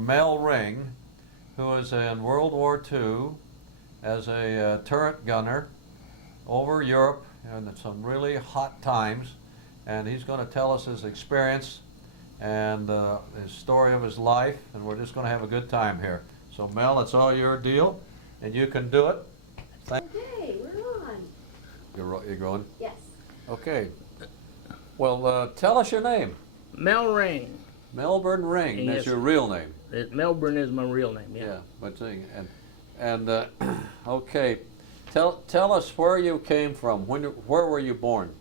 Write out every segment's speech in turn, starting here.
Mel Ring, who was in World War II as a turret gunner over Europe in some really hot times, and he's going to tell us his experience and his story of his life, and we're just going to have a good time here. So Mel, it's all your deal, and you can do it. Okay, we're on. You're going? Yes. Okay. Well, tell us your name. Mel Ring. Melbourne Ring. That's Yes. your real name. Melbourne is my real name. Yeah. Yeah, but okay, tell us where you came from. Where were you born?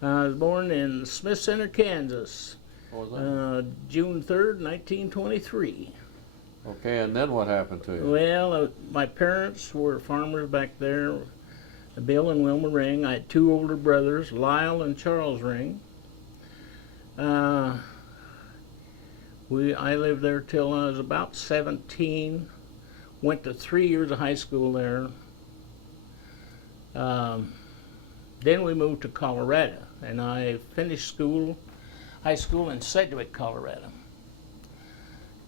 I was born in Smith Center, Kansas, What was that? June 3rd, 1923. Okay, and then what happened to you? Well, my parents were farmers back there, Bill and Wilma Ring. I had two older brothers, Lyle and Charles Ring. I lived there till I was about 17. Went to 3 years of high school there. Then we moved to Colorado, and I finished high school in Sedgwick, Colorado.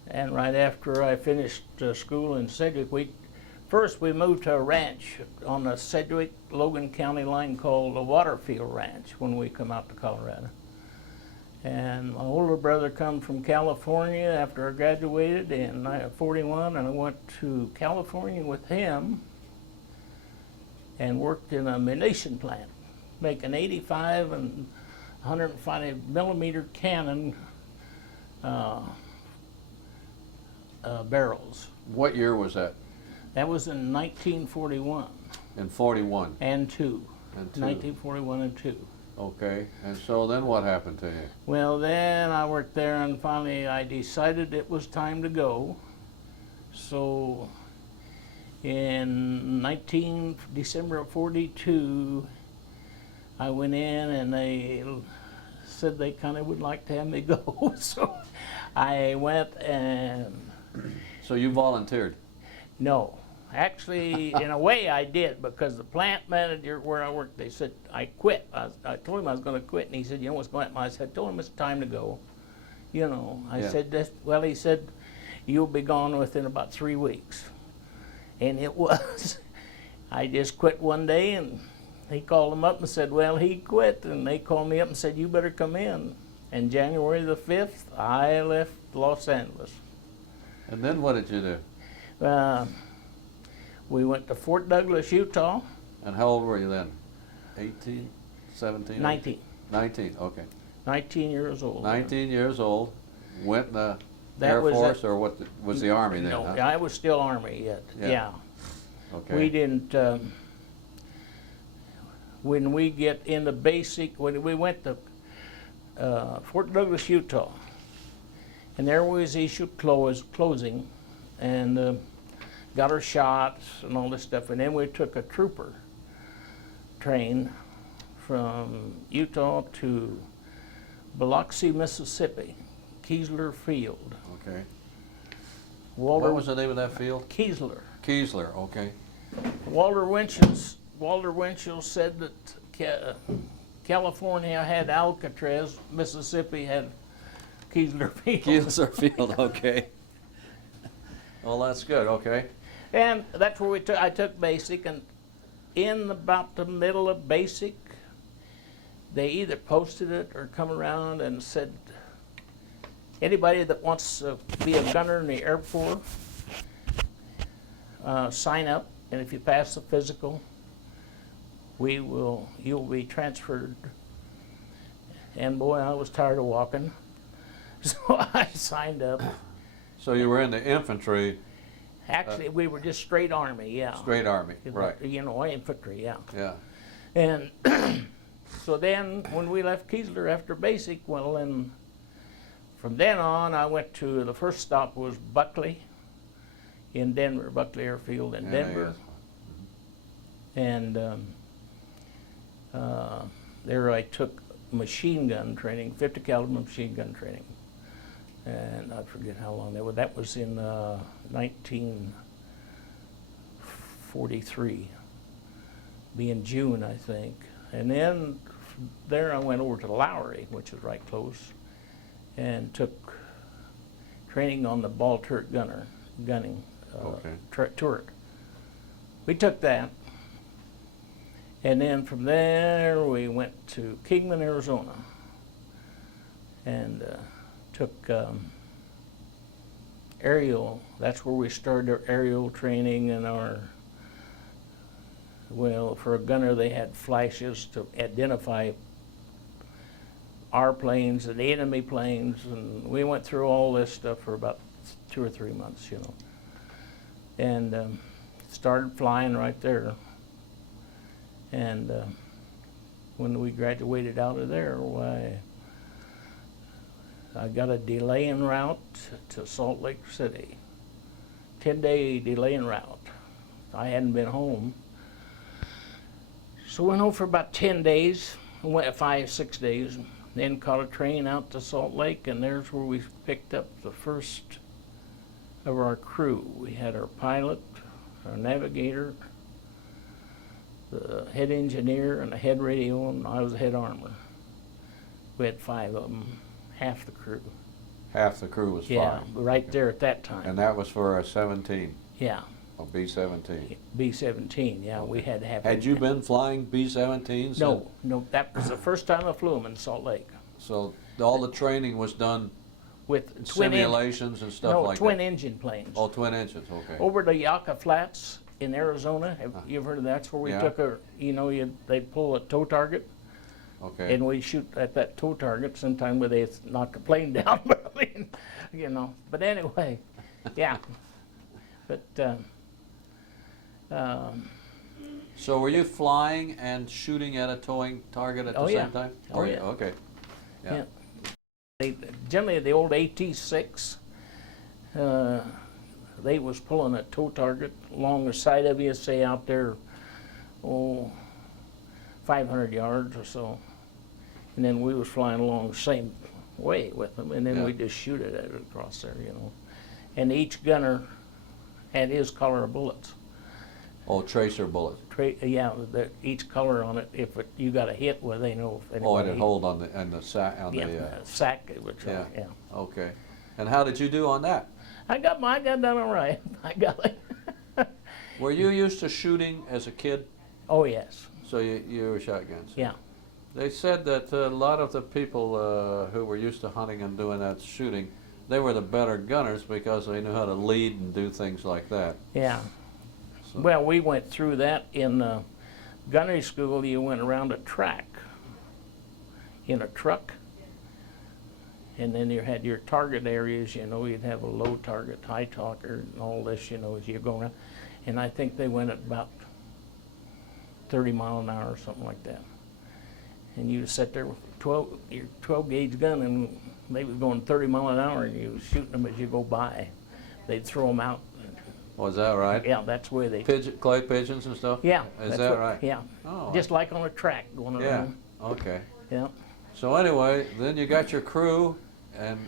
And right after I finished school in Sedgwick, we moved to a ranch on the Sedgwick-Logan County line called the Waterfield Ranch when we come out to Colorado. And my older brother come from California after I graduated in 41, and I went to California with him and worked in a munition plant, making 85 and 105 millimeter cannon barrels. What year was that? That was in 1941 In 41. and 2. And 2. 1941 and 2. Okay, and so then what happened to you? Well, then I worked there, and finally I decided it was time to go. So in December of 42, I went in, and they said they kind of would like to have me go. So I went, and So you volunteered? no. Actually, in a way I did, because the plant manager where I worked, they said I quit. I told him I was going to quit, and he said, you know what's going on? I told him it's time to go. You know, I Yeah. said, well, he said, you'll be gone within about 3 weeks. And it was. I just quit one day, and he called them up and said, well, he quit. And they called me up and said, you better come in. And January the 5th, I left Los Angeles. And then what did you do? We went to Fort Douglas, Utah. And how old were you then? 18, 17? 19. 19, okay. 19 years old. 19 years old, went in the That Air was Force, or what was the Army then? No, Huh? I was still Army yet. Yeah. Yeah. Okay. We didn't. When we get into basic, when we went to Fort Douglas, Utah, and there was issued closing, and got our shots and all this stuff, and then we took a trooper train from Utah to Biloxi, Mississippi, Keesler Field. Okay. Walter, What was the name of that field? Keesler. Keesler, okay. Walter Winchell said that California had Alcatraz, Mississippi had Keesler Field. Keesler Field, okay. Well, that's good, okay. And that's where I took basic, and in about the middle of basic, they either posted it or come around and said, anybody that wants to be a gunner in the Air Force, sign up, and if you pass the physical, you'll be transferred. And boy, I was tired of walking, so I signed up. So you were in the infantry, Actually, we were just straight Army, yeah. straight Army, right, You know, infantry, yeah. yeah. And so then, when we left Keesler after basic, well, then from then on, I went to, the first stop was Buckley in Denver, Buckley Airfield in Yeah, Denver. And there I took machine gun training, 50 caliber machine gun training. And I forget how long that was. That was in 1943, be in June, I think. And then from there I went over to Lowry, which is right close, and took training on the ball turret gunning Okay. turret. We took that, and then from there we went to Kingman, Arizona, and took aerial. That's where we started our aerial training and well, for a gunner they had flashes to identify our planes and the enemy planes, and we went through all this stuff for about 2 or 3 months, you know. And started flying right there. And when we graduated out of there, why, I got a delay en route to Salt Lake City. 10-day delay en route. I hadn't been home. So went home for about 10 days, went 5, 6 days, then caught a train out to Salt Lake, and there's where we picked up the first of our crew. We had our pilot, our navigator, the head engineer, and the head radio, and I was the head armor. We had 5 of them, half the crew. Half the crew was flying. Yeah, right there at that time. And that was for a 17, Yeah, a B-17. B-17, yeah, we had to have. Had you been flying B-17s? No, that was the first time I flew them in Salt Lake. So all the training was done With simulations and stuff like twin that? engine planes. Oh, twin engines, okay. Over the Yucca Flats in Arizona, have you ever heard of that? That's where we Yeah. took they'd pull a tow target, Okay. and we shoot at that tow target. Sometime where they knock a plane down, but I mean, you know. But anyway, yeah. But So were you flying and shooting at a towing target at the Oh, yeah. same time? Oh, yeah. Okay. Yeah. yeah. Generally the old AT-6, they was pulling a tow target along the side of you, say out there, 500 yards or so. And then we was flying along the same way with them, and then Yeah. we just shoot it at it across there, you know. And each gunner had his color of bullets. Oh, tracer bullets. Each color on it. If you got a hit, well, they know. If Oh, and anybody- it hold on the sack on yeah, the. sack. Which Yeah. yeah. Okay. And how did you do on that? I got done all right. I got it. Were you used to shooting as a kid? Oh yes. So you were shotguns. Yeah. They said that a lot of the people who were used to hunting and doing that shooting, they were the better gunners because they knew how to lead and do things like that. Yeah. So- Well, we went through that in gunnery school. You went around a track in a truck, and then you had your target areas. You know, you'd have a low target, high target, and all this. You know, as you're going around. And I think they went at about 30 miles an hour or something like that. And you sit there with your 12 gauge gun, and they was going 30 miles an hour, and you was shooting them as you go by. They'd throw them out. Was that right? Yeah, that's where they. Clay pigeons and stuff? Yeah. Is that's that what- right? Yeah. Oh. Just like on a track going Yeah. around. Okay. Yeah. So anyway, then you got your crew, and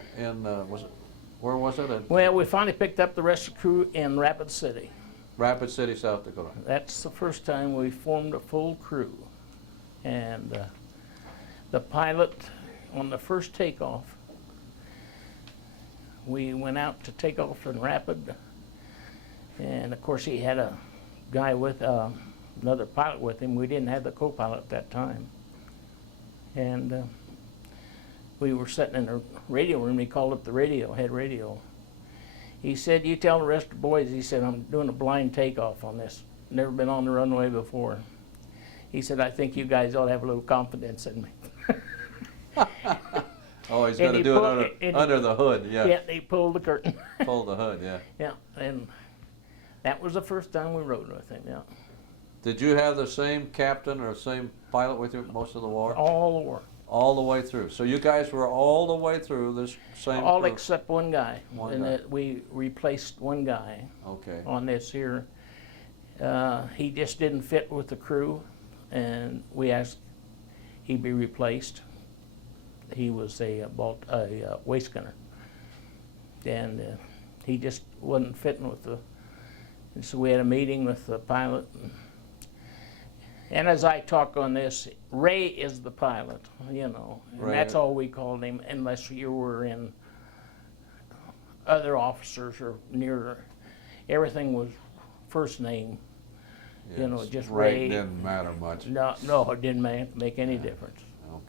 where was it? In Well, we finally picked up the rest of the crew in Rapid City. Rapid City, South Dakota. That's the first time we formed a full crew. And the pilot, on the first takeoff, we went out to take off in Rapid. And of course he had a guy with, another pilot with him. We didn't have the co-pilot at that time. And we were sitting in the radio room. He called up the radio, head radio. He said, "You tell the rest of the boys," he said, "I'm doing a blind takeoff on this. Never been on the runway before." He said, "I think you guys ought to have a little confidence in me." Oh, he's And going to he do pulled- it under the hood, yeah. Yeah, they pulled the curtain. Pull the hood, yeah. Yeah, and that was the first time we rode with him, yeah. Did you have the same captain or same pilot with you most of the war? All the war. All the way through. So you guys were all the way through this same All crew? except one guy. One And guy. we replaced one guy Okay. on this here. He just didn't fit with the crew, and we asked he be replaced. He was a waist gunner, and he just wasn't fitting with the. And so we had a meeting with the pilot, and as I talk on this, Ray is the pilot, you know, and Ray. that's all we called him, unless you were in other officers or near. Everything was first name. You know, Yes, just rank Ray. didn't matter much. No, no, it didn't make any difference.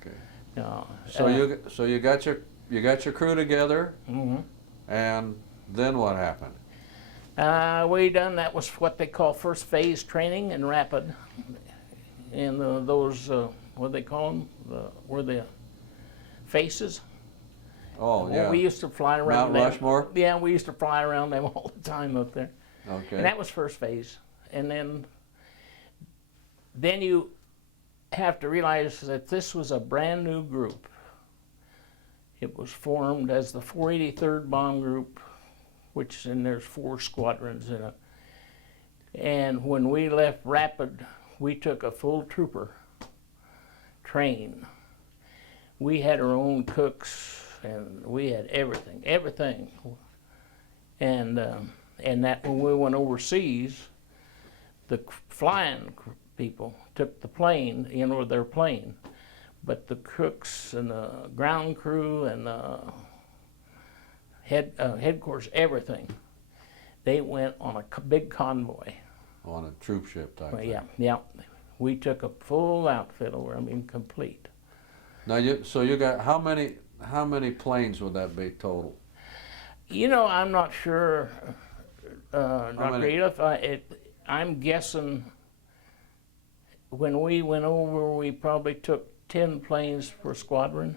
Okay. No. So you got your crew together, hmm and then what happened? We done that was what they call first phase training in rapid, and those what they call them were the faces. Oh, Well, yeah. we used to fly around Mount them. Rushmore? Yeah, we used to fly around them all the time up there. Okay. And that was first phase. And then you have to realize that this was a brand new group. It was formed as the 483rd Bomb Group, which and there's 4 squadrons in it. And when we left Rapid, we took a full trooper train. We had our own cooks, and we had everything. And that when we went overseas, the flying people took the plane, their plane, but the cooks and the ground crew and the headquarters, everything, they went on a big convoy. On a troop ship type thing. Yeah. We took a full outfit over. I mean, complete. Now so you got how many planes would that be total? I'm not sure, Dr. many? Edith. I'm guessing when we went over, we probably took 10 planes per squadron,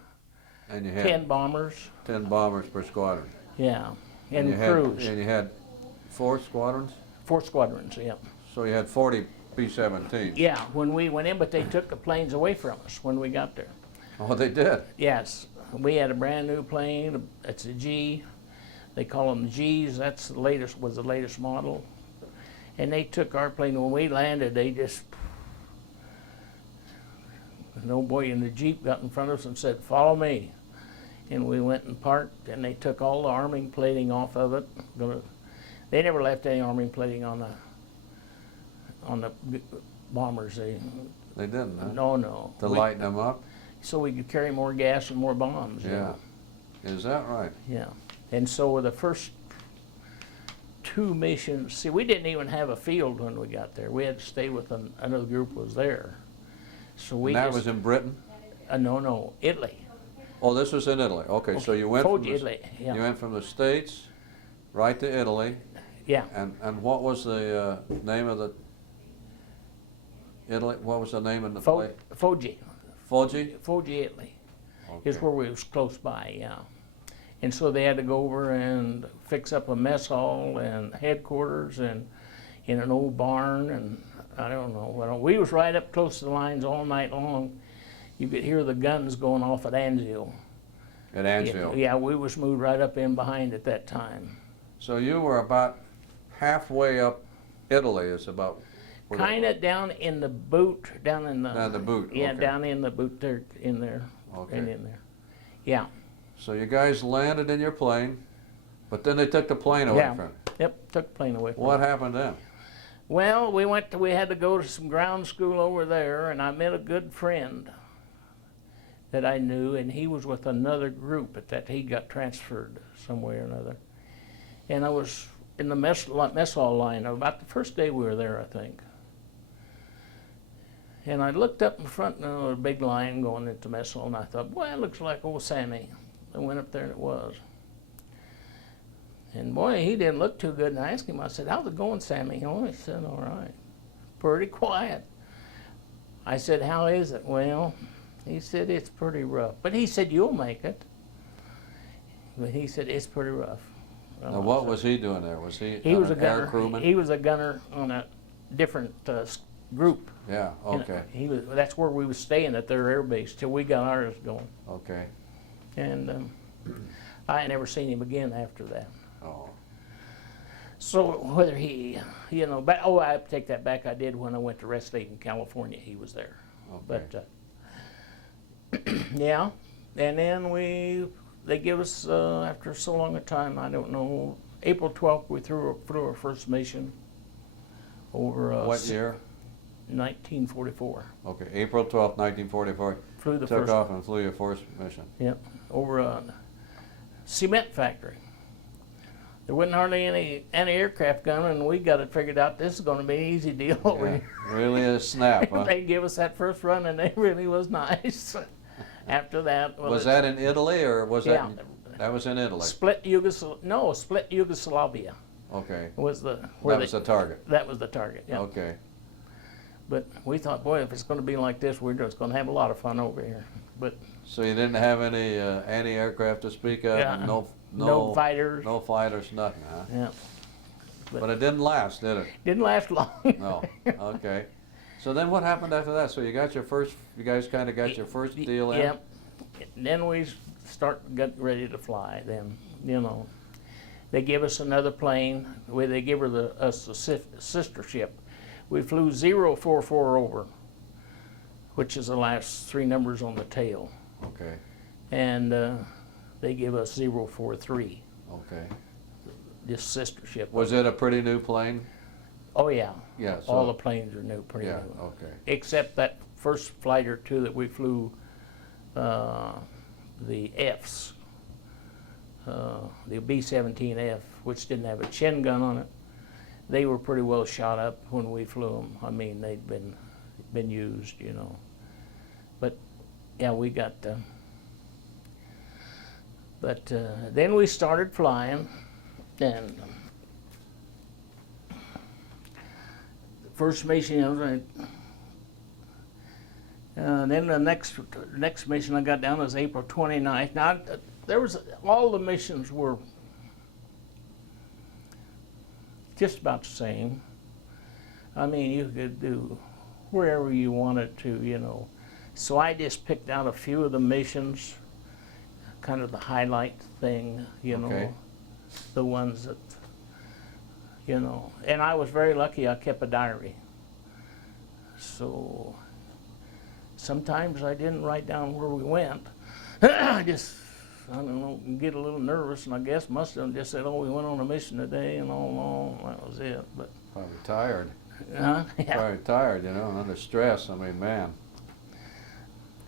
And you had 10 bombers. 10 bombers per squadron. Yeah, and you crews. And you had 4 squadrons? 4 squadrons, yeah. So you had 40 B-17s. Yeah, when we went in, but they took the planes away from us when we got there. Oh, they did? Yes, we had a brand new plane. It's a G. They call them Gs. That's the latest model. And they took our plane. When we landed, they just, an old boy in the Jeep got in front of us and said, "Follow me." And we went and parked, and they took all the arming plating off of it. They never left any arming plating on the bombers. They didn't, huh? No. To lighten them up? So we could carry more gas and more bombs. Yeah. Is that right? Yeah. And so the first 2 missions, see, we didn't even have a field when we got there. We had to stay with another group was there. So we And that was in Britain? no, Italy. Oh, this was in Italy. Okay, so you went from Italy, yeah. you went from the States right to Italy. Yeah. And what was the name of the Italy? What was the name of the place? Foggia, Foggia? Italy, Okay. is where we was close by, yeah. And so they had to go over and fix up a mess hall and headquarters and in an old barn, and I don't know. Well, we was right up close to the lines all night long. You could hear the guns going off at Anzio. At Anzio. Yeah, we was moved right up in behind at that time. So you were about halfway up Italy is about where Kind of down in the boot, down in the... Down the boot, Yeah, okay. down in the boot there, in there, Okay. and in there. Yeah, So you guys landed in your plane, but then they took the plane away Yeah. from you. yep, took the plane away from What us. happened then? Well, we had to go to some ground school over there, and I met a good friend that I knew, and he was with another group at that. He got transferred somewhere or another. And I was in the mess hall line about the first day we were there, I think. And I looked up in front, and there was a big line going into mess hall, and I thought, boy, it looks like old Sammy. I went up there, and it was. And boy, he didn't look too good. And I asked him, I said, "How's it going, Sammy?" Oh, he said, "All right." Pretty quiet. I said, "How is it?" "Well," he said, "it's pretty rough." But he said, "You'll make it." But he said, "It's pretty rough." Now, what was he doing there? Was he, He was a an gunner. air crewman? He was a gunner on a different group. Yeah, okay, He was. That's where we was staying at their air base till we got ours going. okay. And I ain't never seen him again after that. Oh, So whether he, but I take that back. I did when I went to Rest State in California. He was there. okay. But yeah, and then they give us after so long a time. I don't know. April 12th, we threw our first mission over. What year? 1944. Okay, April 12th, 1944. Flew the Took first. off and flew your first mission. Yep, over a cement factory. there wasn't hardly any anti-aircraft gun, and we got it figured out. This is going to be an easy deal over Yeah, here. really a snap, huh? They give us that first run, and they really was nice. After that, well, Was that in Italy, or was yeah, that was in Italy? split Yugoslavia Okay, was the that was the target. that was the target. Yeah. Okay, But we thought, boy, if it's going to be like this, we're just going to have a lot of fun over here. But so you didn't have any anti-aircraft to speak of? yeah, And no fighters. no fighters, nothing, huh? Yeah. But it didn't last, did it? Didn't last long. No. Okay. So then what happened after that? So you got your first, you guys kind of got your first deal in? Yep. Then we got ready to fly. Then, you know, they give us another plane. They give us a sister ship. We flew 044 over, which is the last three numbers on the tail. Okay, And they give us 043, okay. this sister ship. Was it a pretty new plane? Oh, yeah. Yeah. So, All the planes are new, pretty yeah, new. okay. Except that first flight or two that we flew, the Fs, the B-17F, which didn't have a chin gun on it. They were pretty well shot up when we flew them. I mean, they'd been used, you know. But yeah, we got. Then we started flying, and the first mission, then the next mission I got down was April 29th. Now, all the missions were just about the same. I mean, you could do wherever you wanted to, you know. So I just picked out a few of the missions, kind of the highlight thing, you Okay. know, the ones that, you know. And I was very lucky I kept a diary. So sometimes I didn't write down where we went. I don't know, get a little nervous, and I guess must have just said, oh, we went on a mission today, and all along, that was it. But Probably tired. yeah. Probably tired, you know, and under stress. I mean, man.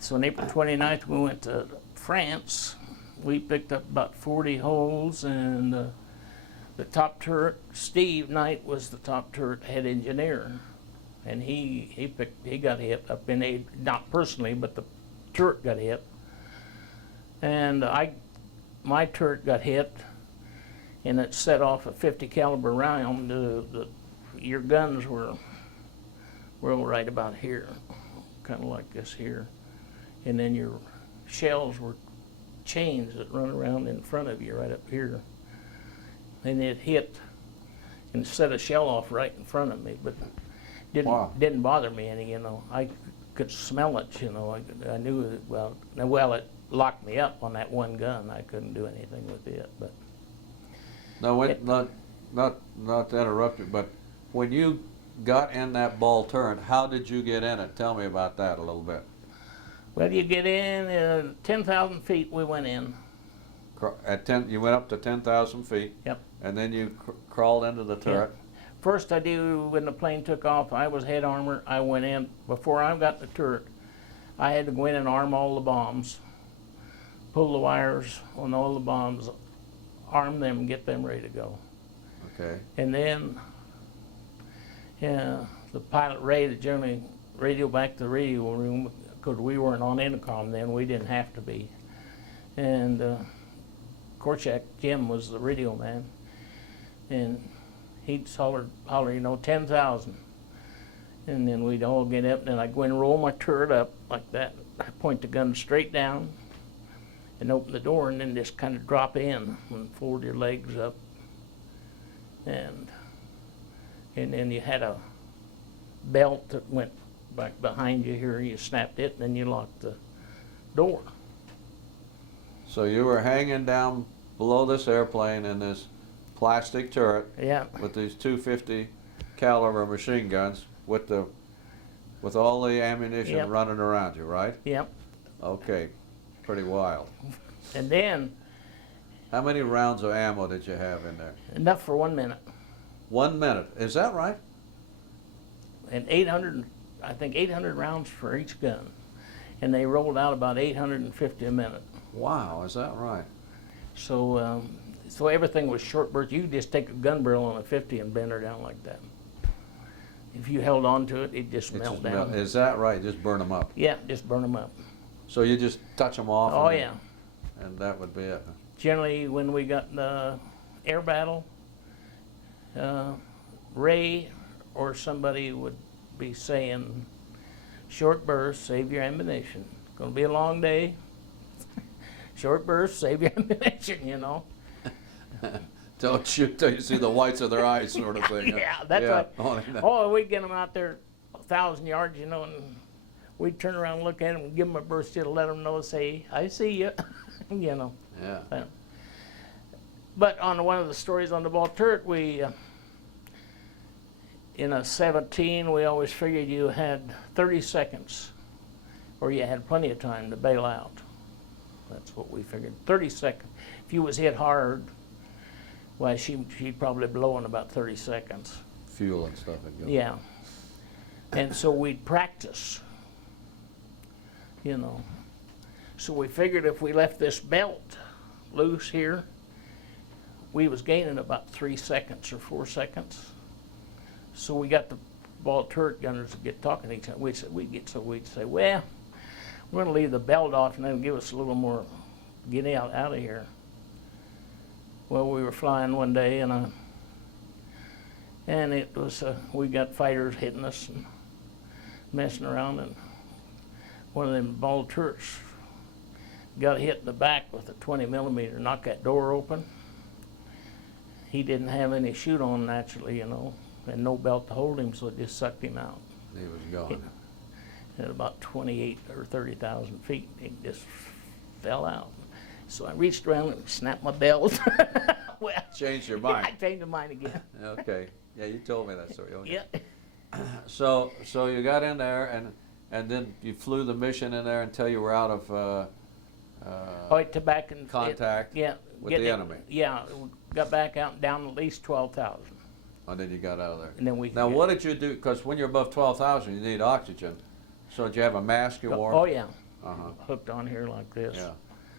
So on April 29th, we went to France. We picked up about 40 holes, and the top turret, Steve Knight was the top turret head engineer, and he got hit up in not personally, but the turret got hit. And my turret got hit, and it set off a 50 caliber round. Your guns were right about here, kind of like this here, and then your shells were chains that run around in front of you right up here. And it hit and set a shell off right in front of me, but didn't bother me any. You know, I could smell it. You know, I knew it well. It locked me up on that one gun. I couldn't do anything with it. But No, wait, not to interrupt you, but when you got in that ball turret, how did you get in it? Tell me about that a little bit. well, you get in 10,000 feet. We went in. You went up to 10,000 feet. Yep. And then you crawled into the turret. First, when the plane took off, I was head armor. I went in before I got in the turret. I had to go in and arm all the bombs, pull the wires on all the bombs, arm them, get them ready to go. Okay. And then the pilot Ray that generally radio back to the radio room, because we weren't on intercom then, we didn't have to be. And Korchak Jim was the radio man, and he'd holler, you know, 10,000. And then we'd all get up, and then I'd go in and roll my turret up like that. I point the gun straight down and open the door, and then just kind of drop in and fold your legs up. And then you had a belt that went back behind you here. You snapped it, and then you locked the door. So you were hanging down below this airplane in this plastic turret Yeah. with these 250 caliber machine guns with all the ammunition Yep. running around you, right? Yep. Okay, pretty wild. And then How many rounds of ammo did you have in there? enough for 1 minute. 1 minute, is that right? And 800, I think 800 rounds for each gun. And they rolled out about 850 a minute. Wow, is that right? So so everything was short burst. You could just take a gun barrel on a 50 and bend her down like that. If you held on to it, it'd just melt down. Is that right? Just burn them up. Yeah, just burn them up. So you just touch them off. Oh yeah. And that would be it. Generally, when we got in the air battle, Ray or somebody would be saying, "Short burst, save your ammunition. Gonna be a long day. Short burst, save your ammunition." You know. Don't shoot till you see the whites of their eyes, sort of thing. Yeah, that's right. Right. Oh, we'd get them out there 1,000 yards, you know, and we'd turn around and look at them and give them a burst to let them know, say, "I see you," you know. Yeah. But on one of the stories on the ball turret, we, in a 17, we always figured you had 30 seconds, or you had plenty of time to bail out. That's what we figured, 30 seconds. If you was hit hard, well, she'd probably blow in about 30 seconds. Fuel and stuff. Yeah. And so we'd practice, you know. So we figured if we left this belt loose here, we was gaining about 3 seconds or 4 seconds. So we got the ball turret gunners to get talking to each other. We'd say, well, we're going to leave the belt off and then give us a little more, get out of here. Well, we were flying one day and it was, we got fighters hitting us and messing around, and one of them ball turrets got hit in the back with a 20 millimeter, knocked that door open. He didn't have any chute on naturally, you know, and no belt to hold him, so it just sucked him out. He was gone. At about 28 or 30,000 feet, he just fell out. So I reached around and snapped my belt. Well, Changed your mind. I changed my mind again. Okay. Yeah, you told me that story. Okay. Yeah. So you got in there, and then you flew the mission in there until you were out of To back and contact with the enemy. Yeah, got back out and down at least 12,000. And then you got out of there. And then we. Now, what did you do? Because when you're above 12,000, you need oxygen. So did you have a mask you wore? Oh yeah. Hooked on here like this. Yeah.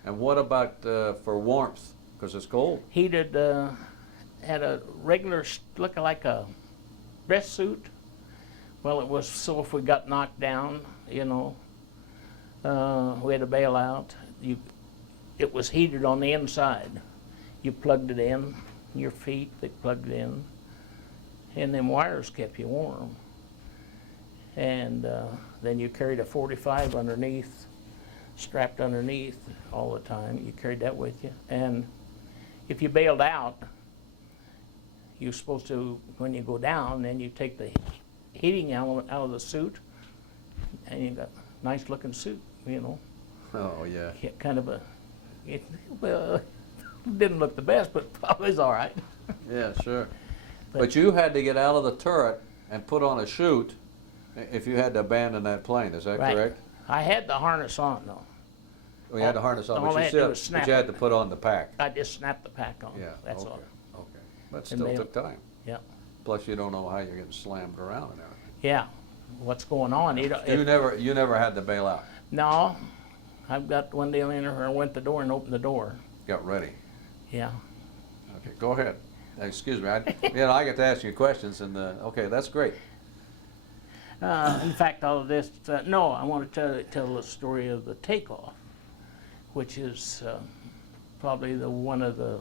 And what about for warmth? Because it's cold. He did had a regular looking like a vest suit. Well, it was so if we got knocked down, you know, we had to bail out. It was heated on the inside. You plugged it in, your feet, they plugged it in, and them wires kept you warm. And then you carried a 45 underneath, strapped underneath all the time. You carried that with you. And if you bailed out, you're supposed to, when you go down, then you take the heating out of the suit, and you got a nice looking suit, you know. Oh, yeah. Kind of a, well, didn't look the best, but probably was all right. Yeah, sure. But you had to get out of the turret and put on a chute if you had to abandon that plane, is that Right. correct? I had the harness on, though. We had to harness on, all but I you had to do still, was snap but you had it. to put on the pack. I just snapped the pack on. Yeah, That's okay, all. okay. But And still they- took time. Yeah. Plus, you don't know how you're getting slammed around and everything. Yeah. What's going on? You never had to bail out. No. I've got one day in there, I went to the door and opened the door. Got ready. Yeah. Okay, go ahead. Excuse me. I get to ask you questions, and okay, that's great. In fact, all of this, no, I want to tell the story of the takeoff, which is probably one of the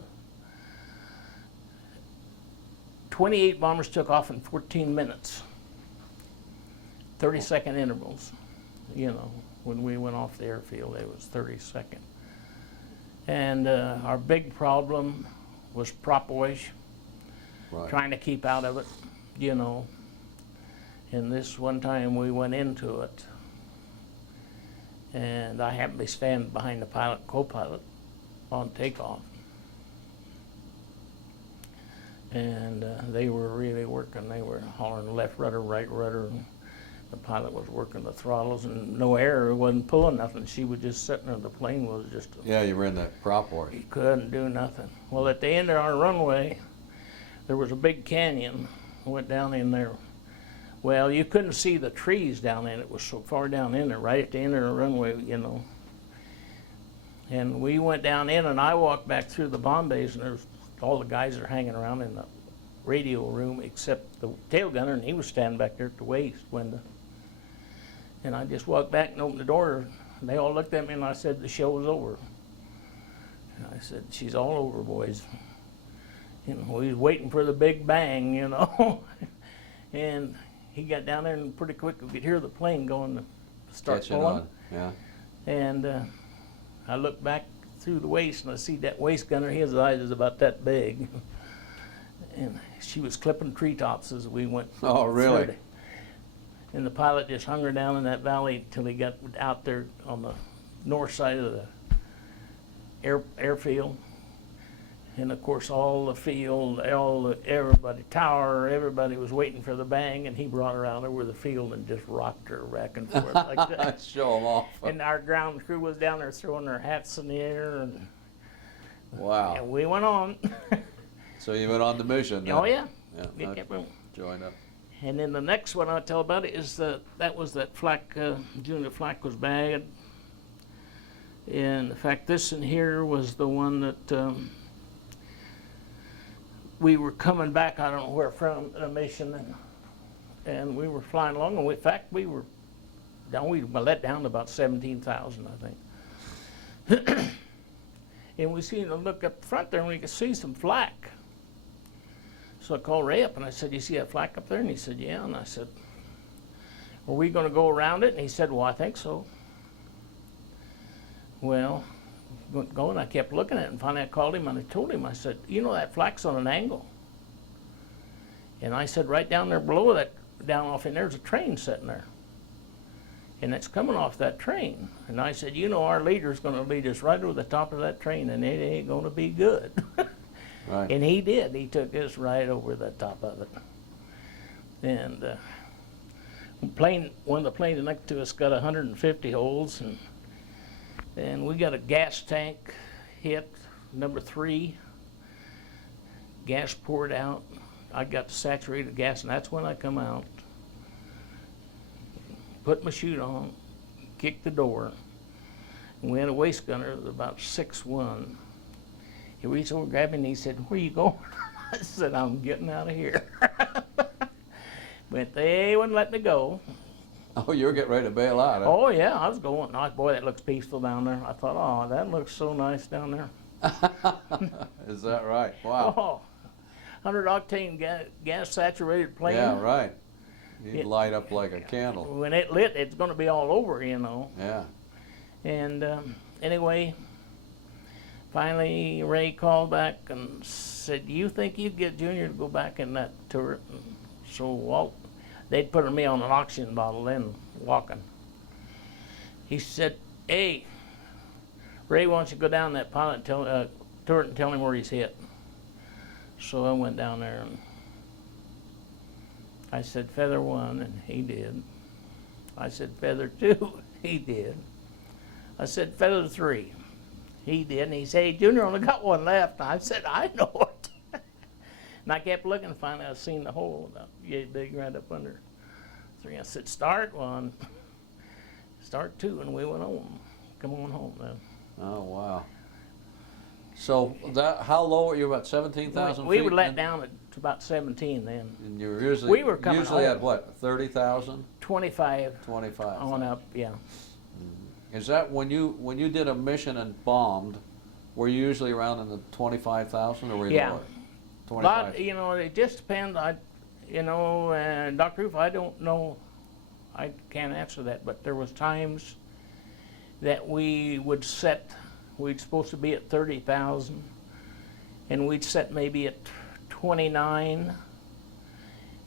28 bombers took off in 14 minutes, 30-second intervals. You know, when we went off the airfield, it was 30-second. And our big problem was prop wash, Right. trying to keep out of it, you know. And this one time we went into it, and I happened to be standing behind the pilot, co-pilot, on takeoff. And they were really working. They were hollering left rudder, right rudder. And the pilot was working the throttles, and no air, wasn't pulling nothing. She was just sitting there. The plane was just, Yeah, you were in that prop wash. you couldn't do nothing. Well, at the end of our runway, there was a big canyon. Went down in there. Well, you couldn't see the trees down in it. It was so far down in there, right at the end of the runway, you know. And we went down in, and I walked back through the bomb bays, and there's all the guys are hanging around in the radio room except the tail gunner, and he was standing back there at the waist window. And I just walked back and opened the door, and they all looked at me, and I said, the show's over. And I said, she's all over, boys. You know, we was waiting for the big bang, you know. And he got down there, and pretty quick we could hear the plane going to start Catch it falling. on. Yeah. And I looked back through the waist, and I see that waist gunner, his eyes is about that big. And she was clipping treetops as we went. Oh, really? through it. And the pilot just hung her down in that valley till he got out there on the north side of the airfield. And of course, all the field, everybody, tower, everybody was waiting for the bang, and he brought her out over the field and just rocked her back and forth like that. Show them off. And our ground crew was down there throwing their hats in the air, and Wow. we went on. So you went on the mission. Then. Oh yeah, Yeah. we I kept going. joined up. And then the next one I'll tell about it is that was that flak, junior flak was bad. And in fact, this in here was the one that we were coming back, I don't know where from, a mission, and we were flying along, and in fact, we were let down to about 17,000, I think. And we seen a look up front there, and we could see some flak. So I called Ray up, and I said, you see that flak up there? And he said, yeah. And I said, are we going to go around it? And he said, well, I think so. Well, going, I kept looking at it, and finally I called him, and I told him, I said, you know that flak's on an angle. And I said, right down there below that, down off in there's a train sitting there. And it's coming off that train. And I said, you know, our leader's going to lead us right over the top of that train, and it ain't going to be good. Right. And he did. He took us right over the top of it. And one of the planes next to us got 150 holes, and we got a gas tank hit, number 3. Gas poured out. I got the saturated gas, and that's when I come out. Put my chute on, kicked the door, and we had a waist gunner that was about 6'1". He reached over, grabbed me, and he said, where you going? I said, I'm getting out of here. But they wouldn't let me go. Oh, you're getting ready to bail out, huh? Oh, yeah, I was going. Oh, boy, that looks peaceful down there. I thought, oh, that looks so nice down there. Is that right? Wow. Oh, 100-octane gas-saturated plane. Yeah, right. You'd light up like a candle. When it lit, it's going to be all over, you know. Yeah. And anyway, finally Ray called back and said, do you think you'd get Junior to go back in that turret? And so Walt, they'd put me on an oxygen bottle then, walking. He said, hey, Ray wants you to go down that pilot turret and tell him where he's hit. So I went down there, and I said, feather 1, and he did. I said, feather 2, he did. I said, feather 3, he did. And he said, hey, Junior only got 1 left. And I said, I know it. And I kept looking, and finally I seen the hole about yay big right up under 3. I said, start 1, start 2, and we went home. Come on home then. Oh, wow. So how low were you? About 17,000 feet? We were let down at about 17 then. And you were usually, We were coming usually home. at what, 30,000? 25 25. on up, yeah. Is that when you did a mission and bombed, were you usually around in the 25,000 or were you Yeah. lower? 25. But, you know, it just depends. Dr. Roof, I don't know. I can't answer that, but there was times that we would set, we'd supposed to be at 30,000, and we'd set maybe at 29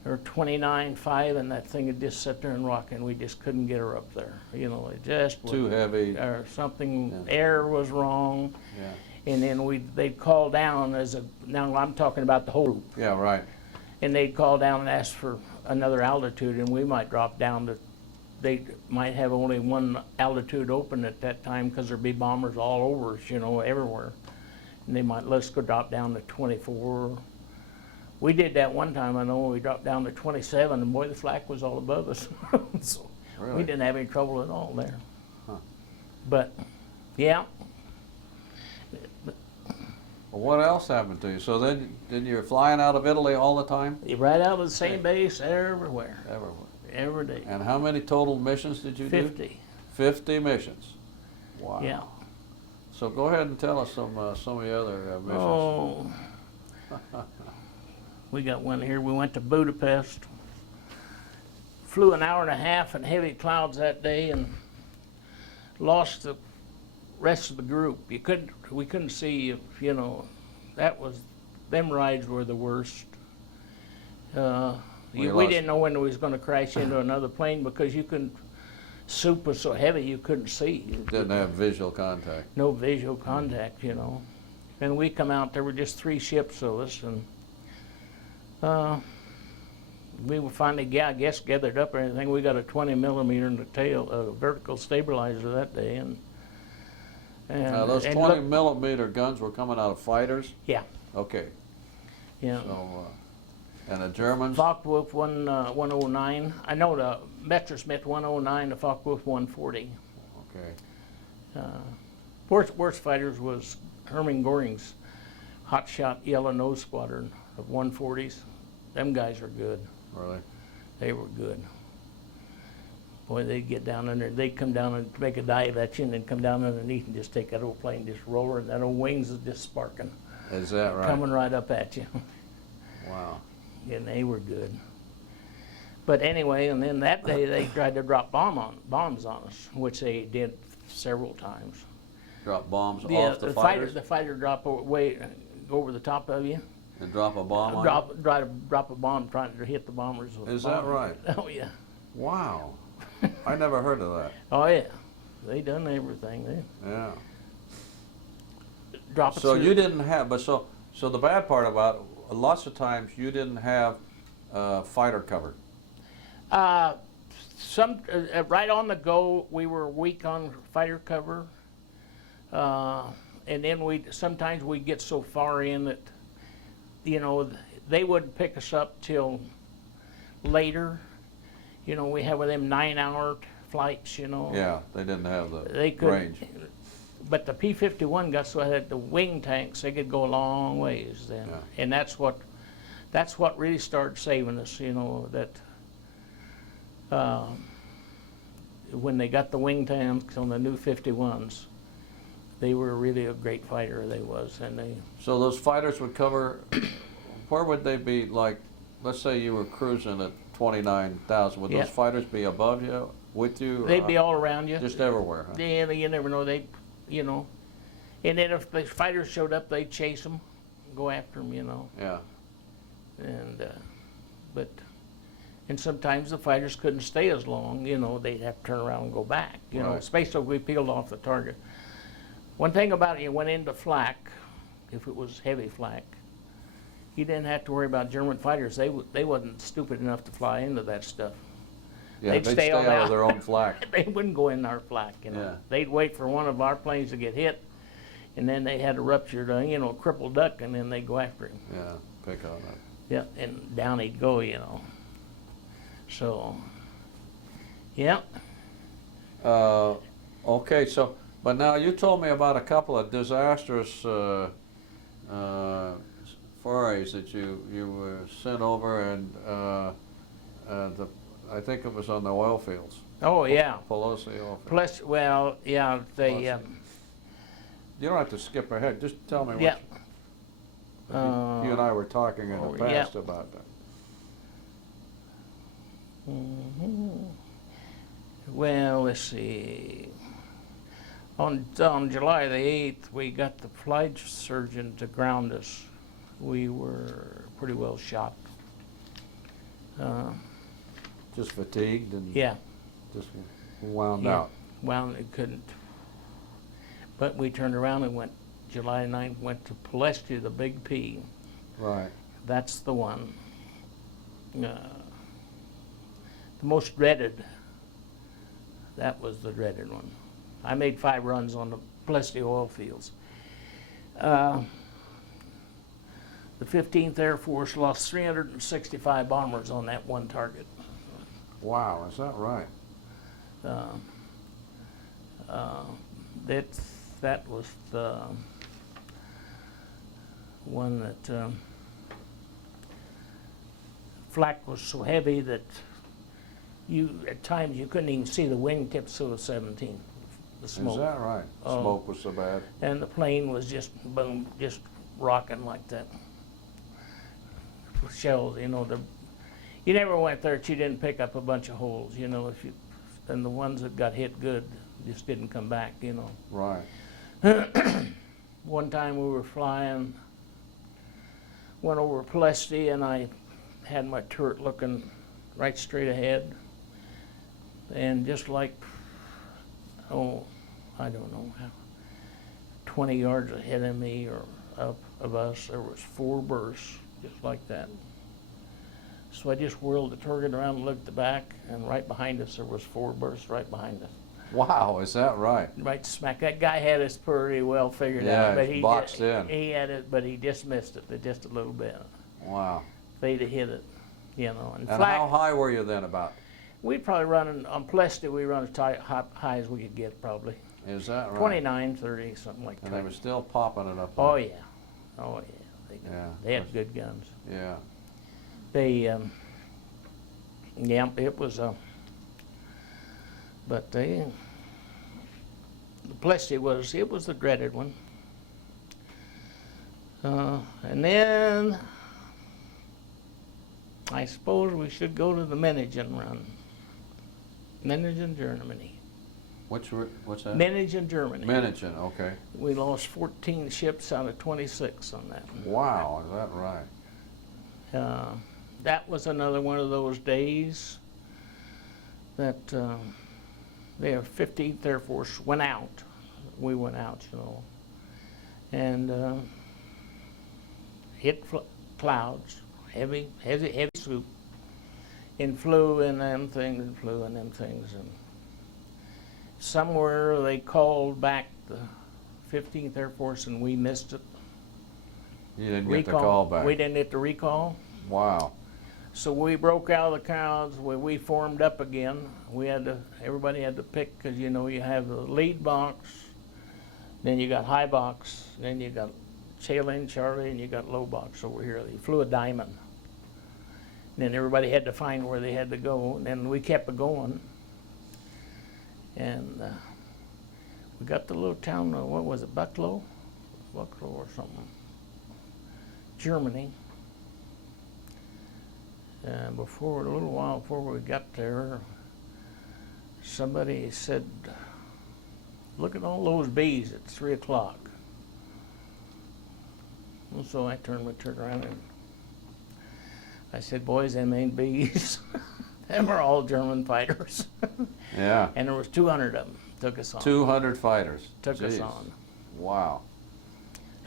or 29.5, and that thing would just sit there and rock, and we just couldn't get her up there. You know, it just Too heavy. or something, Yeah. air was wrong, Yeah. and then they'd call down now I'm talking about the whole group, Yeah, right. and they'd call down and ask for another altitude, and we might drop down to, they might have only 1 altitude open at that time because there'd be bombers all over us, you know, everywhere. And they might let us go drop down to 24. We did that one time, I know, we dropped down to 27, and boy, the flak was all above us. So Really? we didn't have any trouble at all there. Huh. But, yeah. Well, what else happened to you? So then you're flying out of Italy all the time? Right out of the same base everywhere, Everywhere. every day. And how many total missions did you do? 50. 50 missions. Wow. Yeah. So go ahead and tell us some of the other missions. Oh, we got one here. We went to Budapest. Flew an hour and a half in heavy clouds that day and lost the rest of the group. We couldn't see if, you know, them rides were the worst. We didn't know when we was going to crash into another plane because soup was so heavy you couldn't see. You didn't have visual contact. No visual contact, you know. And we come out, there were just 3 ships of us, and we were finally, I guess, gathered up and everything. We got a 20 millimeter in the tail, a vertical stabilizer that day, and Now those 20 millimeter guns were coming out of fighters? Yeah. Okay. Yeah. So, and the Germans? Focke-Wulf 109. I know the Messerschmitt 109, the Focke-Wulf 140. Okay. Worst fighters was Hermann Göring's hotshot Yellow Nose Squadron of 140s. Them guys are good. Really? They were good. Boy, they'd get down in there. They'd come down and make a dive at you and then come down underneath and just take that old plane, just roll her, and that old wings is just sparking. Is that right? Coming right up at you. Wow. And they were good. But anyway, and then that day they tried to drop bombs on us, which they did several times. Drop bombs off the fighters? The fighter drop way over the top of you. And drop a bomb on you? Drop a bomb trying to hit the bombers. With Is the that bomb. right? Oh, yeah. Wow. I never heard of that. Oh, yeah. They done everything. They Yeah. drop it So through. you didn't have, so the bad part about it, lots of times you didn't have fighter cover. Right on the go, we were weak on fighter cover. And then sometimes we'd get so far in that, you know, they wouldn't pick us up till later. You know, we have with them 9-hour flights, you know. Yeah, they didn't have the range. But the P-51 got so that the wing tanks, they could go a long ways then. Yeah. And that's what really started saving us, you know, that when they got the wing tanks on the new 51s, they were really a great fighter, they was. And they. So those fighters would cover, where would they be, like, let's say you were cruising at 29,000, would those fighters be above you, with you? They'd be all around you. Just everywhere, huh? Yeah, you never know, you know. And then if the fighters showed up, they'd chase them, go after them, you know. Yeah. And, and sometimes the fighters couldn't stay as long, you know, they'd have to turn around and go back, you know, especially if we peeled off the target. One thing about it, you went into flak, if it was heavy flak, you didn't have to worry about German fighters. They wasn't stupid enough to fly into that stuff. Yeah, they'd stay out of their own flak. They wouldn't go in our flak, you know. Yeah. They'd wait for one of our planes to get hit, and then they had a ruptured, you know, crippled duck, and then they'd go after him. Yeah, pick on that. Yeah, and down he'd go, you know. So, yeah. Okay, so, but now you told me about a couple of disastrous forays that you were sent over, and I think it was on the oil fields. Oh, yeah. Pelosi oil fields. Plus, well, yeah, they. You don't have to skip ahead. Just tell me what. Yeah. You and I were talking in the past yeah. about that. Well, let's see. On July the 8th, we got the flight surgeon to ground us. We were pretty well shot. Just fatigued and Yeah. just wound out. Wound, it couldn't. But we turned around and went, July 9th, went to Palestia, the Big P. Right. That's the one. The most dreaded. That was the dreaded one. I made 5 runs on the Palestia oil fields. The 15th Air Force lost 365 bombers on that one target. Wow, is that right? That was the one that flak was so heavy that at times you couldn't even see the wingtips of the 17. The smoke. Is that right? Smoke was so bad. And the plane was just boom, just rocking like that. Shells, you know, you never went there that you didn't pick up a bunch of holes, you know, and the ones that got hit good just didn't come back, you know. Right. One time we were flying, went over Pulaski, and I had my turret looking right straight ahead, and just like, I don't know, 20 yards ahead of me or up of us, there was 4 bursts, just like that. So I just whirled the target around and looked at the back, and right behind us there was 4 bursts right behind us. Wow, is that right? Right smack. That guy had us pretty well figured Yeah, out, but it's boxed in. He had it, but he just missed it just a little bit. Wow. They'd have hit it, you know. And how high were you then about? We'd probably run on Pulaski. We run as high as we could get, probably. Is that right? 29, 30, something like that. And they were still popping it up there. Oh yeah, oh yeah. They had good guns. Yeah. They, yeah, it was. But the Pulaski was the dreaded one. And then I suppose we should go to the Menigen run. Menigen, Germany. What's that? Menigen, Germany. Menigen, okay. We lost 14 ships out of 26 on that one. Wow, is that right? That was another one of those days that the 15th Air Force went out. We went out, you know, and hit clouds, heavy swoop, and flew in them things and flew in them things. And somewhere they called back the 15th Air Force, and we missed it. You didn't get the call back. We didn't get the recall. Wow. So we broke out of the crowds. We formed up again. Everybody had to pick, because you know you have the lead box, then you got high box, then you got Charlie, and you got low box over here. They flew a diamond. And then everybody had to find where they had to go, and then we kept it going. And we got the little town, what was it, Bucklow or something, Germany. And a little while before we got there, somebody said, "Look at all those bees at 3 o'clock." And so I turned around and I said, "Boys, them ain't bees." Them are all German fighters. Yeah. And there was 200 of them. Took us on. 200 fighters. Took us Jeez. on. Wow.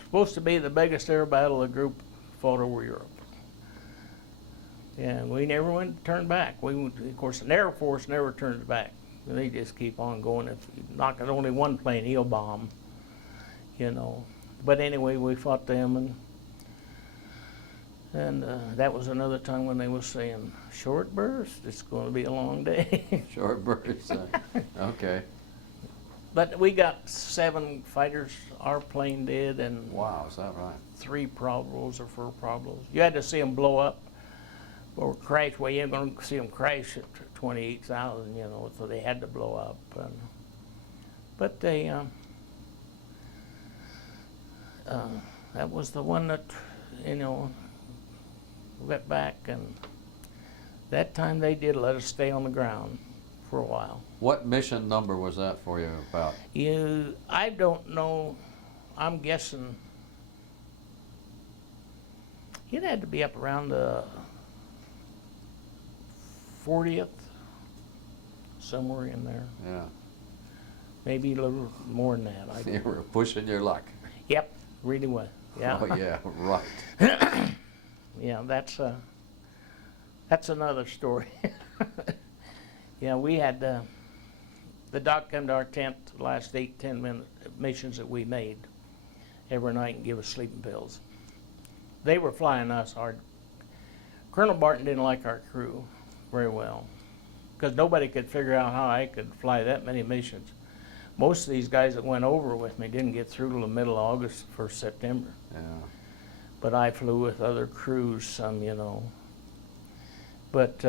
Supposed to be the biggest air battle the group fought over Europe. Yeah, we never turned back. Of course, the Air Force never turns back. They just keep on going. If you knock at only one plane, he'll bomb, you know. But anyway, we fought them, and that was another time when they was saying, "Short burst, it's going to be a long day." Short burst. Okay. But we got 7 fighters, our plane did, and Wow, is that right? 3 Probos or 4 Probos. You had to see them blow up or crash. Well, you ain't going to see them crash at 28,000, you know, so they had to blow up. But they, that was the one that, you know, went back, and that time they did let us stay on the ground for a while. What mission number was that for you about? I don't know. I'm guessing it had to be up around the 40th, somewhere in there. Yeah. Maybe a little more than that. You were pushing your luck. Yep, really was. Yeah. Oh yeah, right. Yeah, that's another story. Yeah, we had the doc come to our tent the last 8-10 missions that we made every night and give us sleeping pills. They were flying us hard. Colonel Barton didn't like our crew very well because nobody could figure out how I could fly that many missions. Most of these guys that went over with me didn't get through till the middle of August, 1st September. Yeah. but I flew with other crews some, you know. But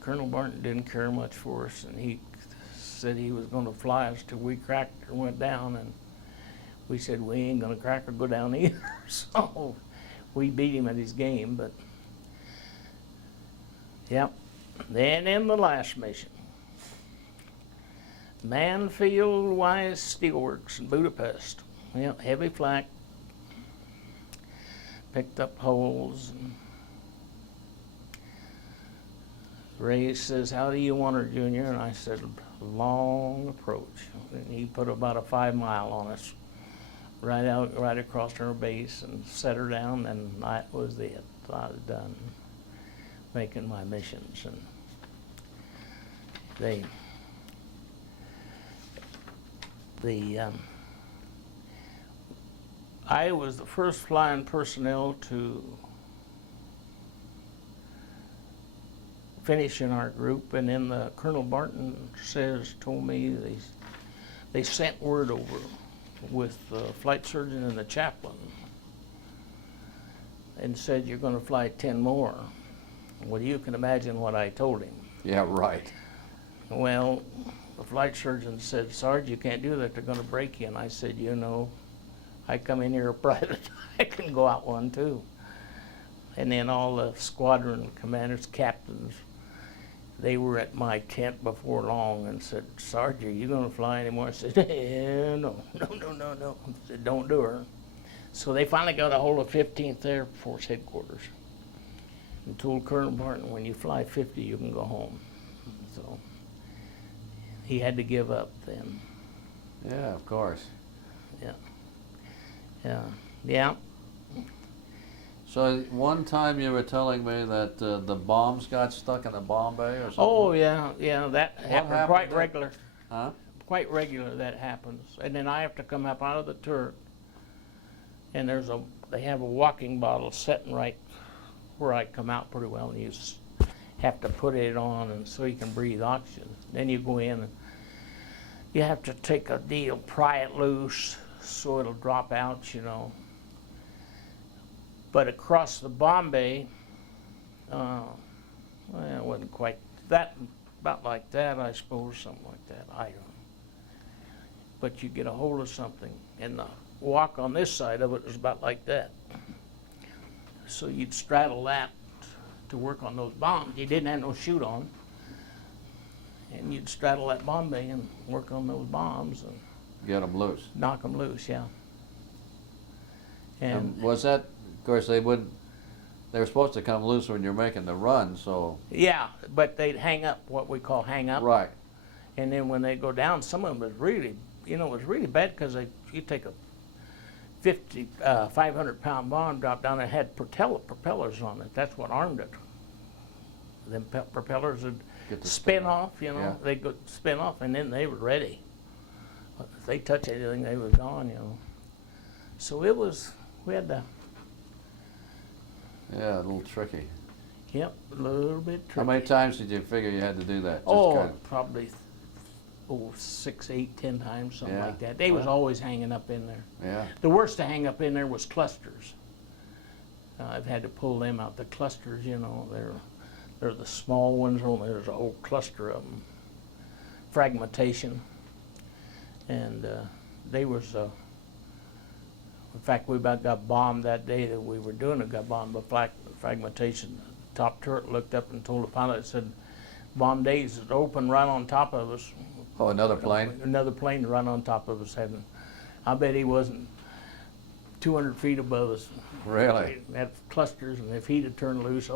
Colonel Barton didn't care much for us, and he said he was going to fly us till we cracked or went down, and we said we ain't going to crack or go down either. So we beat him at his game, but yep. Then in the last mission, Manfield Wise Steelworks in Budapest. Yep, heavy flak. Picked up holes. And Ray says, "How do you want her, Junior?" And I said, "Long approach." And he put about a 5 mile on us, right across her base, and set her down, and that was it. I was done making my missions, and I was the first flying personnel to finish in our group, and then Colonel Barton told me they sent word over with the flight surgeon and the chaplain and said, "You're going to fly 10 more." Well, you can imagine what I told him. Yeah, right. Well, the flight surgeon said, "Sarge, you can't do that. They're going to break you." And I said, "You know, I come in here a private. I can go out one too." And then all the squadron commanders, captains, they were at my tent before long and said, "Sarge, are you going to fly anymore?" I said, no. I said, "Don't do her." So they finally got a hold of 15th Air Force headquarters and told Colonel Barton, "When you fly 50, you can go home." So he had to give up then. Yeah, of course. Yeah. So one time you were telling me that the bombs got stuck in a bomb bay or something? Oh, yeah, that happened quite then? regular. Huh? Quite regular that happens. And then I have to come up out of the turret, and they have a walking bottle sitting right where I come out pretty well, and you have to put it on and so you can breathe oxygen. Then you go in and you have to take a deal, pry it loose so it'll drop out, you know. But across the bomb bay, well, it wasn't quite that, about like that, I suppose, something like that, I don't know. But you get a hold of something, and the walk on this side of it was about like that. So you'd straddle that to work on those bombs. You didn't have no chute on, and you'd straddle that bomb bay and work on those bombs and Get them loose. knock them loose, yeah. And was that, of course, they were supposed to come loose when you're making the run, so. Yeah, but they'd hang up, what we call hang up. Right. And then when they go down, some of them was really, it was really bad because you take a 500-pound bomb, drop down, and it had propellers on it. That's what armed it. Them propellers would spin off, Yeah. They'd go spin off, and then they were ready. If they touched anything, they was gone, So we had to. Yeah, a little tricky. Yep, a little bit tricky. How many times did you figure you had to do that? Probably 6, 8, 10 times, something Yeah. like that. They was always hanging up in there. Yeah. The worst to hang up in there was clusters. I've had to pull them out. The clusters, they're the small ones. There's a whole cluster of them. Fragmentation. And they was, in fact, we about got bombed that day that we were doing it, got bombed by fragmentation. The top turret looked up and told the pilot, said, "Bomb days is open right on top of us." Oh, another plane? Another plane right on top of us. I bet he wasn't 200 feet above us. Really? Had clusters, and if he'd have turned loose,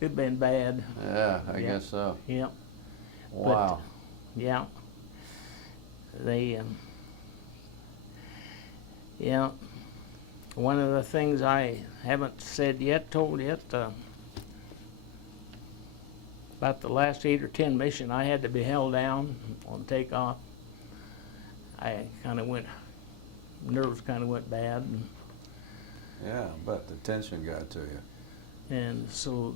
it'd been bad. Yeah, I guess so. Yeah. Wow. But, yeah. They, one of the things I haven't told yet, about the last 8 or 10 mission, I had to be held down on takeoff. Nerves kind of went bad. Yeah, but the tension got to you. And so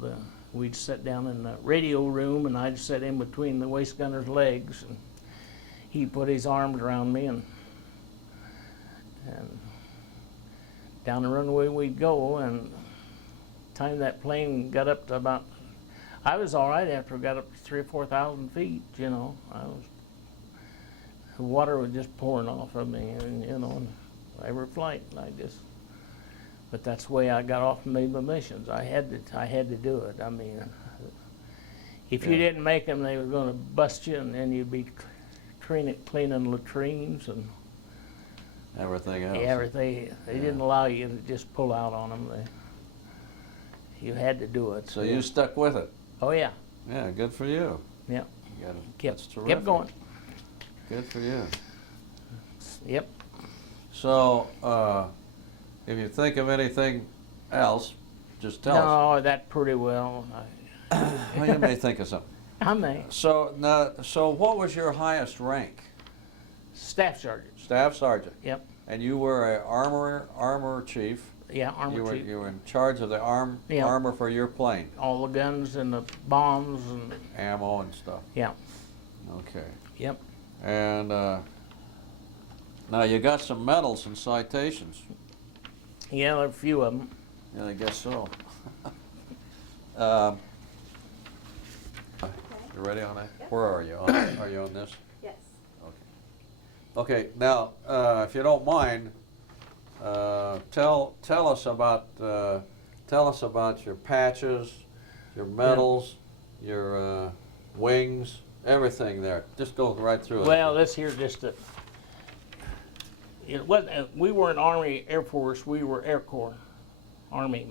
we'd sit down in the radio room, and I'd sit in between the waist gunner's legs, and he put his arms around me, and down the runway we'd go, and time that plane got up to about, I was all right after it got up to 3,000 or 4,000 feet, you know. The water was just pouring off of me, and you know, and every flight, and I just, but that's the way I got off and made my missions. I had to do it. I mean, if you didn't make them, they were going to bust you, and then you'd be cleaning latrines and Everything else. everything. They didn't allow you to just pull out on them. You had to do it. So you stuck with it. Oh yeah. Yeah, good for you. Yeah. You gotta, that's Kept terrific. going. Good for you. Yep. So, if you think of anything else, just tell us. No, that pretty well. Well, you may think of something. I may. So, now, so what was your highest rank? Staff sergeant. Staff sergeant. Yep. And you were a armor chief. Yeah, armor chief. You were in charge of the Yeah. armor for your plane. All the guns and the bombs and Ammo and stuff. yeah. Okay. Yep. And now you got some medals and citations. Yeah, there are a few of them. Yeah, I guess so. You ready on that? Yep. Where are you? Are you on this? Yes. Okay. Okay. Now, if you don't mind, tell us about your patches, your medals, your wings, everything there. Just go right through it. Well, this here just a. It wasn't. We weren't Army Air Force. We were Air Corps, Army.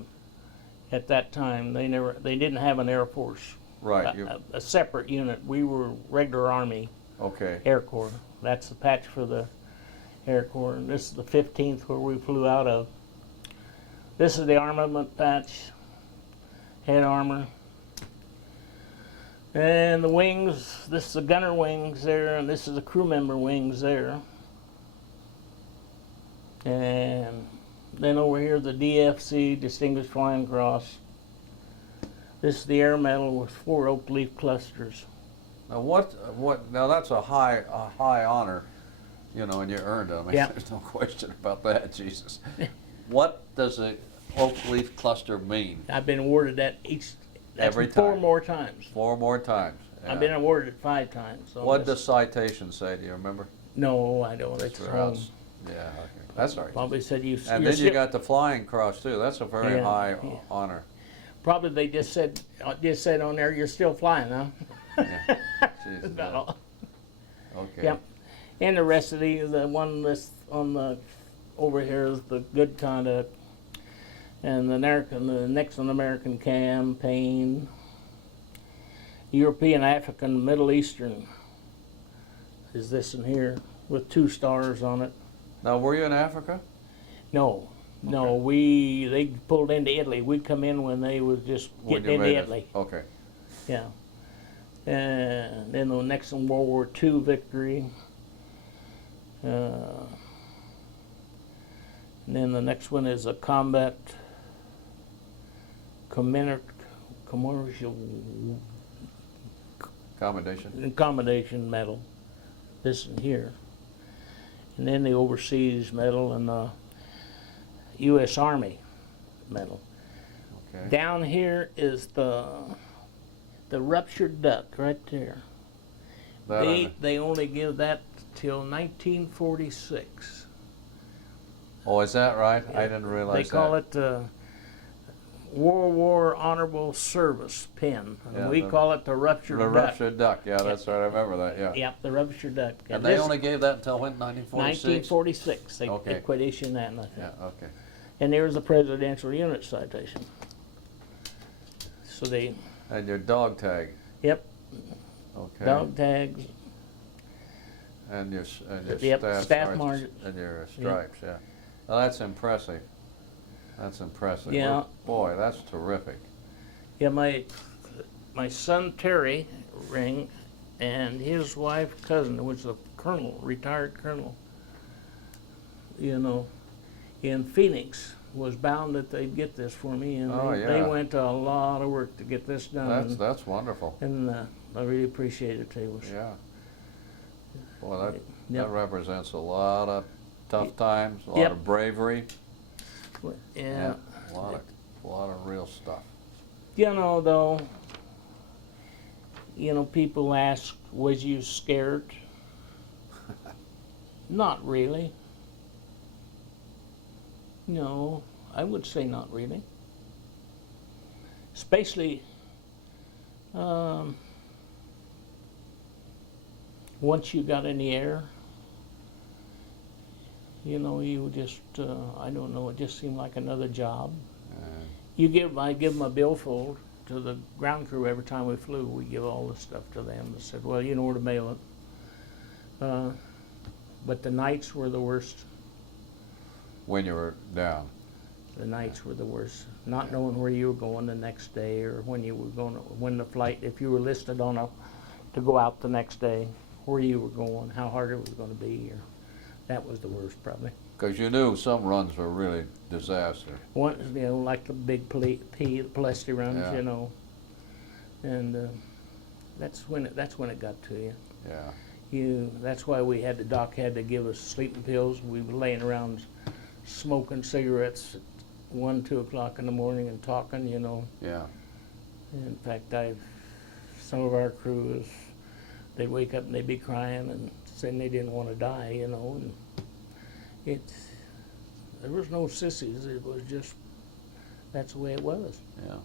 At that time, they didn't have an Air Force. Right. A separate unit. We were regular Army Okay. Air Corps. That's the patch for the Air Corps. And this is the 15th where we flew out of. This is the armament patch, head armor. And the wings, this is the gunner wings there, and this is the crew member wings there. And then over here, the DFC, Distinguished Flying Cross. This is the Air Medal with 4 oak leaf clusters. Now now that's a high honor, you know, and you earned it. I mean, Yeah. there's no question about that, Jesus. What does a oak leaf cluster mean? I've been awarded that Every four time. more times. 4 more times. Yeah. I've been awarded it 5 times. So What does citation say? Do you remember? No, I don't. It's For wrong. us. Yeah, okay. That's all right. Probably said you. And then you got the flying cross too. That's a very Yeah, high yeah. honor. Probably they just said on there, you're still flying, huh? Yeah. Jesus, About yeah. all. Okay. Yep. And the rest of the one list on the over here is the good conduct, and the next one, American campaign, European, African, Middle Eastern. Is this in here with 2 stars on it? Now, were you in Africa? No, they pulled into Italy. We'd come in when they was just When getting you into made it? Italy. Okay. Yeah. And then the next one, World War II victory. And then the next one is a combat commercial Commendation. medal. This in here. And then the overseas medal and the U.S. Army medal. Okay. Down here is the ruptured duck right there. They only give that till 1946. Oh, is that right? I didn't realize that. They call it World War Honorable Service pin. And Yeah, we call it the ruptured The duck. ruptured duck. Yeah, that's right. I remember that. Yeah. Yep, the ruptured duck. And they only gave that until when? 1946. 1946. They Okay. quit issuing that. Yeah. Okay. And there's the Presidential Unit Citation. So they, And your dog tag. yep, Okay. dog tags. And your Yep, staff staff sergeants margin. and your stripes. Yeah. Well, that's impressive. That's impressive. Yeah. Boy, that's terrific. Yeah, my son Terry Ring and his wife cousin was a colonel, retired colonel, you know, in Phoenix, was bound that they'd get this for me, and Oh, they yeah. went to a lot of work to get this done. That's wonderful. And I really appreciate it. They was, Yeah. Boy, Yep. that represents a lot of tough times, a lot Yep. of bravery. Yeah. A lot of real stuff. You know, though, people ask, was you scared? Not really. No, I would say not really. Especially once you got in the air, you just, I don't know, it just seemed like another job. I give them a billfold to the ground crew every time we flew. We give all the stuff to them. They said, well, you know where to mail it. But the nights were the worst. When you were down. The nights were the worst. Not knowing where you were going the next day, or when the flight, if you were listed to go out the next day, where you were going, how hard it was going to be. That was the worst, probably. Because you knew some runs were really disaster. One, like the big Palesti runs, Yeah. And that's when it got to you. Yeah. That's why the doc had to give us sleeping pills. We were laying around smoking cigarettes at 1, 2 o'clock in the morning and talking, Yeah. In fact, some of our crew, they'd wake up and they'd be crying and saying they didn't want to die, and there was no sissies. It was just, that's the way it was. Yeah.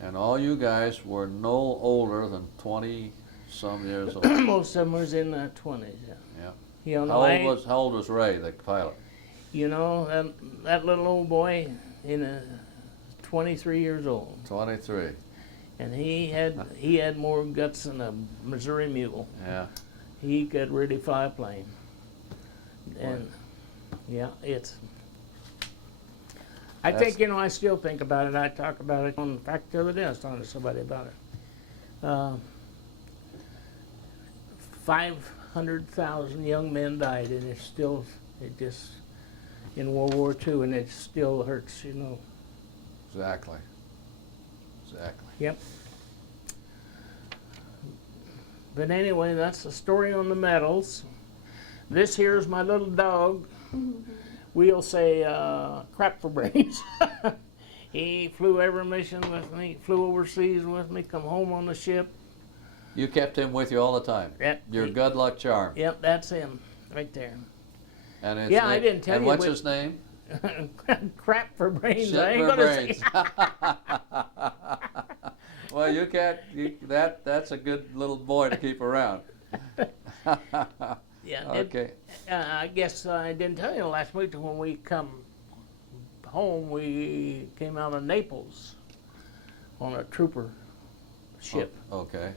And all you guys were no older than 20-some years old. Most of them was in their 20s, yeah. Yeah. How old was Ray, the pilot? That little old boy, 23 years old. 23. And he had more guts than a Missouri mule. Yeah. He could really fly a plane. And yeah, I think, I still think about it. I talk about it. In fact, the other day I was talking to somebody about it. 500,000 young men died, and it just, in World War II, and it still hurts, Exactly. Yep. But anyway, that's the story on the medals. This here is my little dog. We'll say crap for brains. He flew every mission with me, flew overseas with me, come home on the ship. You kept him with you all the time? Yep. Your good luck charm? Yep, that's him, right there. And I didn't tell you. And what's his name? Crap for brains. Shit I ain't for gonna brains. say. Well, you can't. That's a good little boy to keep around. Yeah. Okay. I guess I didn't tell you last week that when we come home, we came out of Naples on a trooper ship. Oh, okay.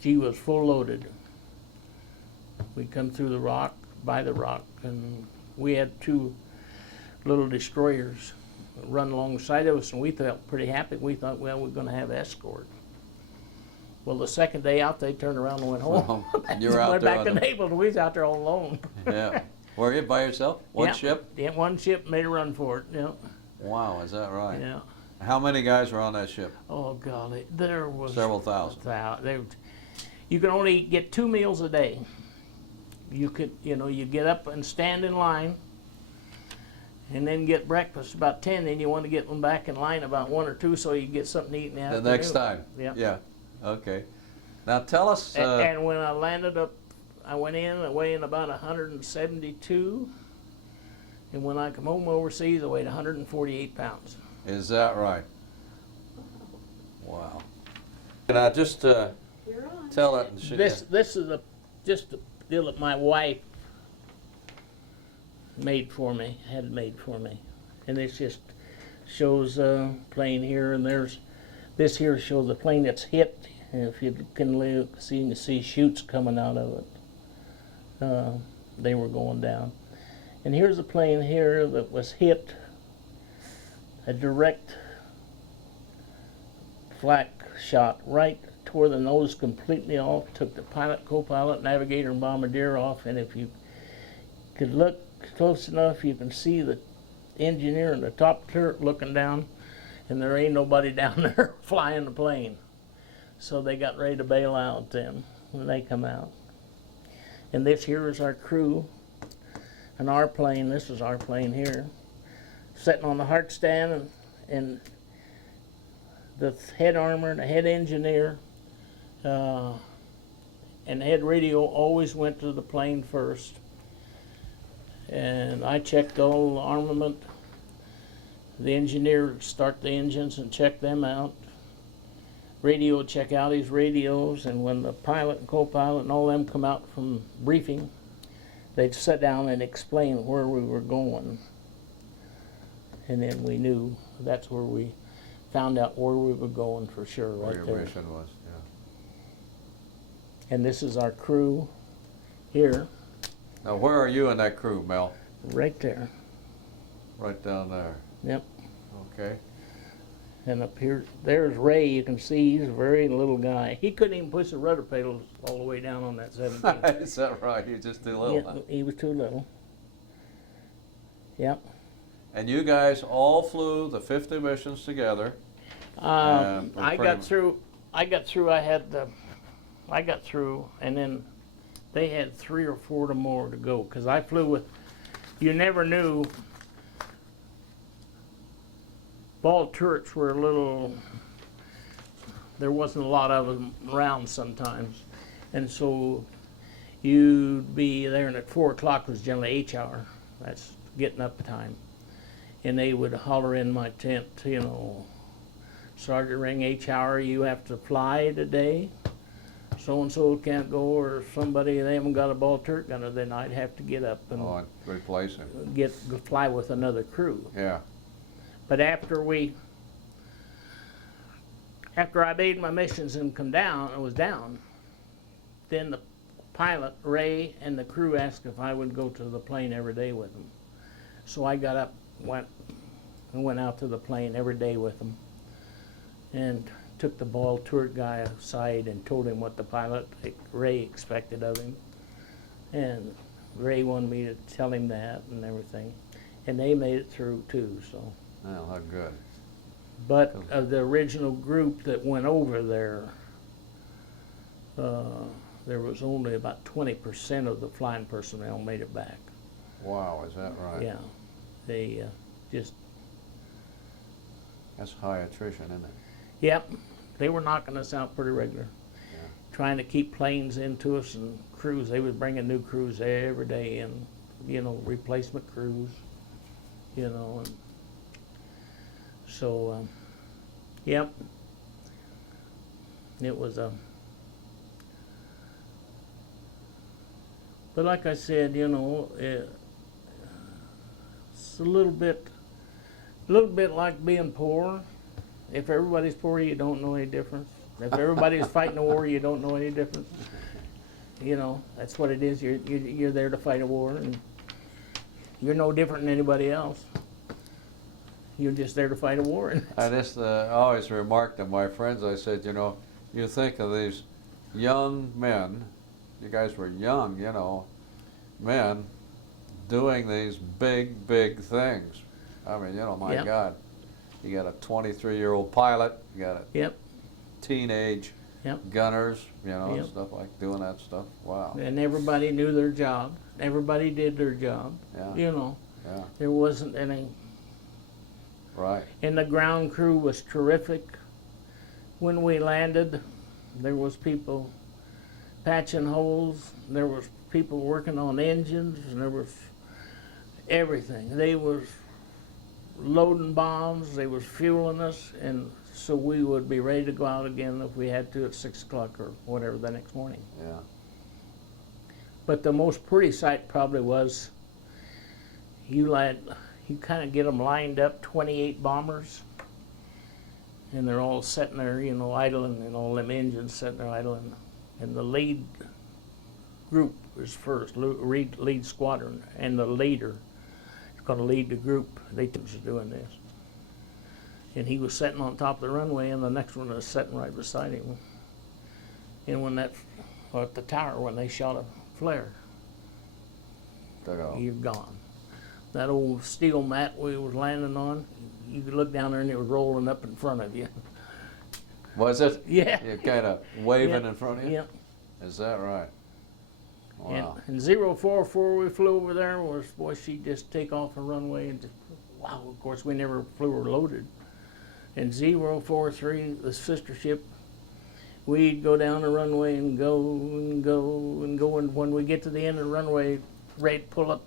She was full loaded. We come through the rock, by the rock, and we had 2 little destroyers run alongside of us, and we felt pretty happy. We thought, well, we're going to have escort. Well, the second day out, they turned around and went home. You were out went there back to Naples, and we was out there all alone. Yeah. Were you by yourself? One ship? Yeah, one ship made a run for it. Yeah. Wow, is that right? Yeah. How many guys were on that ship? Oh golly, there was Several thousand. You could only get 2 meals a day. You could, you get up and stand in line, and then get breakfast about 10. Then you want to get them back in line about 1 or 2, so you get something to eat in the afternoon. The next time. Yeah. Yeah. Okay. Now tell us. And when I landed up, I went in weighing about 172, and when I come home overseas, I weighed 148 pounds. Is that right? Wow. Can I just You're on. tell it? This is just a deal that my wife made for me, and it just shows a plane here, and this here shows the plane that's hit. And if you can look, you can see chutes coming out of it. They were going down, and here's a plane here that was hit. A direct flak shot right tore the nose completely off, took the pilot, co-pilot, navigator, and bombardier off, and if you could look close enough, you can see the engineer in the top turret looking down, and there ain't nobody down there flying the plane. So they got ready to bail out then when they come out. And this here is our crew. And our plane, this is our plane here, sitting on the heart stand, and the head armor, the head engineer, and the head radio always went to the plane first. And I checked all the armament. The engineer would start the engines and check them out. Radio would check out his radios, and when the pilot and co-pilot and all them come out from briefing, they'd sit down and explain where we were going. And then we knew, that's where we found out where we were going for sure, Where right your there. mission was, yeah. And this is our crew here, Now, where are you in that crew, Mel? right there. Right down there. Yep. Okay. And up here, there's Ray. You can see he's a very little guy. He couldn't even push the rudder pedals all the way down on that 17. Is that right? You're just too little, huh? Yeah, he was too little. Yep. And you guys all flew the 50 missions together. I pretty got much- through. I got through. I got through, and then they had 3 or 4 more to go because I flew with. You never knew. Ball turrets were a little. There wasn't a lot of them around sometimes, and so you'd be there, and at 4 o'clock was generally H hour. That's getting up time, and they would holler in my tent, you know, Sergeant Ring, H hour, you have to fly today. So and so can't go, or somebody they haven't got a ball turret gunner, then I'd have to get up and Oh, and replace him. fly with another crew. Yeah. But after I made my missions and come down, I was down, then the pilot, Ray, and the crew asked if I would go to the plane every day with them. So I got up, went out to the plane every day with them, and took the ball turret guy aside and told him what the pilot, Ray, expected of him. And Ray wanted me to tell him that and everything. And they made it through too, so. Oh, how good. But of the original group that went over there, there was only about 20% of the flying personnel made it back. Wow, is that right? Yeah, they just, That's high attrition, isn't it? yep, they were knocking us out pretty regular. Yeah. Trying to keep planes into us and crews. They was bringing new crews every day, and replacement crews, and so, yep, it was but like I said, it's a little bit like being poor. If everybody's poor, you don't know any difference. If everybody's fighting a war, you don't know any difference. That's what it is. You're there to fight a war, and you're no different than anybody else. You're just there to fight a war. I just always remarked to my friends, I said, you think of these young men, you guys were young, men doing these big, big things. I mean, my Yep. God. You got a 23-year-old pilot, you got a Yep. teenage Yep. gunners, Yep. stuff like doing that stuff. Wow. And everybody knew their job. Everybody did their job. Yeah. Yeah. There wasn't any. Right. And the ground crew was terrific. When we landed, there was people patching holes. There was people working on engines, and there was everything. They was loading bombs. They was fueling us, and so we would be ready to go out again if we had to at 6 o'clock or whatever the next morning. Yeah. But the most pretty sight probably was you kind of get them lined up, 28 bombers, and they're all sitting there, idling, and all them engines sitting there idling. And the lead group was first, lead squadron, and the leader is going to lead the group. They was doing this. And he was sitting on top of the runway, and the next one was sitting right beside him. And at the tower, when they shot a flare, Took off. you're gone. That old steel mat we was landing on, you could look down there and it was rolling up in front of you. Was it? Yeah. You're kind of waving Yeah. in front of you? Yeah. Is that right? Wow. And 044 we flew over there was, boy, she'd just take off a runway and just, wow, of course we never flew her loaded. And 043, the sister ship, we'd go down the runway and go and go and go, and when we get to the end of the runway, Ray'd pull up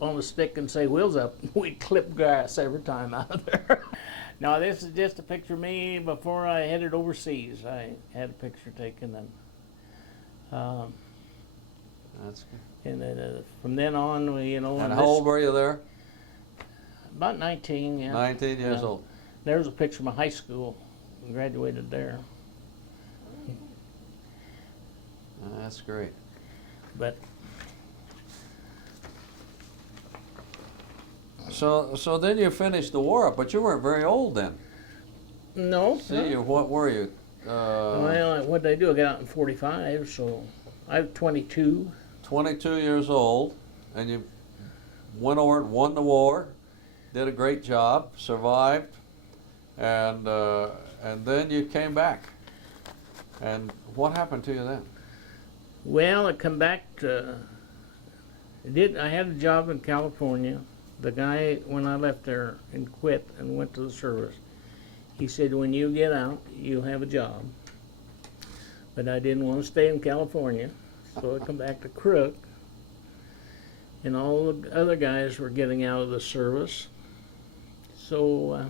on the stick and say, wheels up. We'd clip grass every time out of there. Now this is just a picture of me before I headed overseas. I had a picture taken, and That's good. and then, from then on, we, you know. And how old were you there? About 19, yeah. 19 years Yeah. old. There's a picture of my high school. I graduated there. That's great. But So then you finished the war up, but you weren't very old then. no. See, what were you? Well, what did I do? I got out in 45, so I was 22. 22 years old, and you went over and won the war, did a great job, survived, and then you came back. And what happened to you then? Well, I come back to, I had a job in California. The guy, when I left there and quit and went to the service, he said, when you get out, you'll have a job. But I didn't want to stay in California, so I come back to Crook. And all the other guys were getting out of the service. So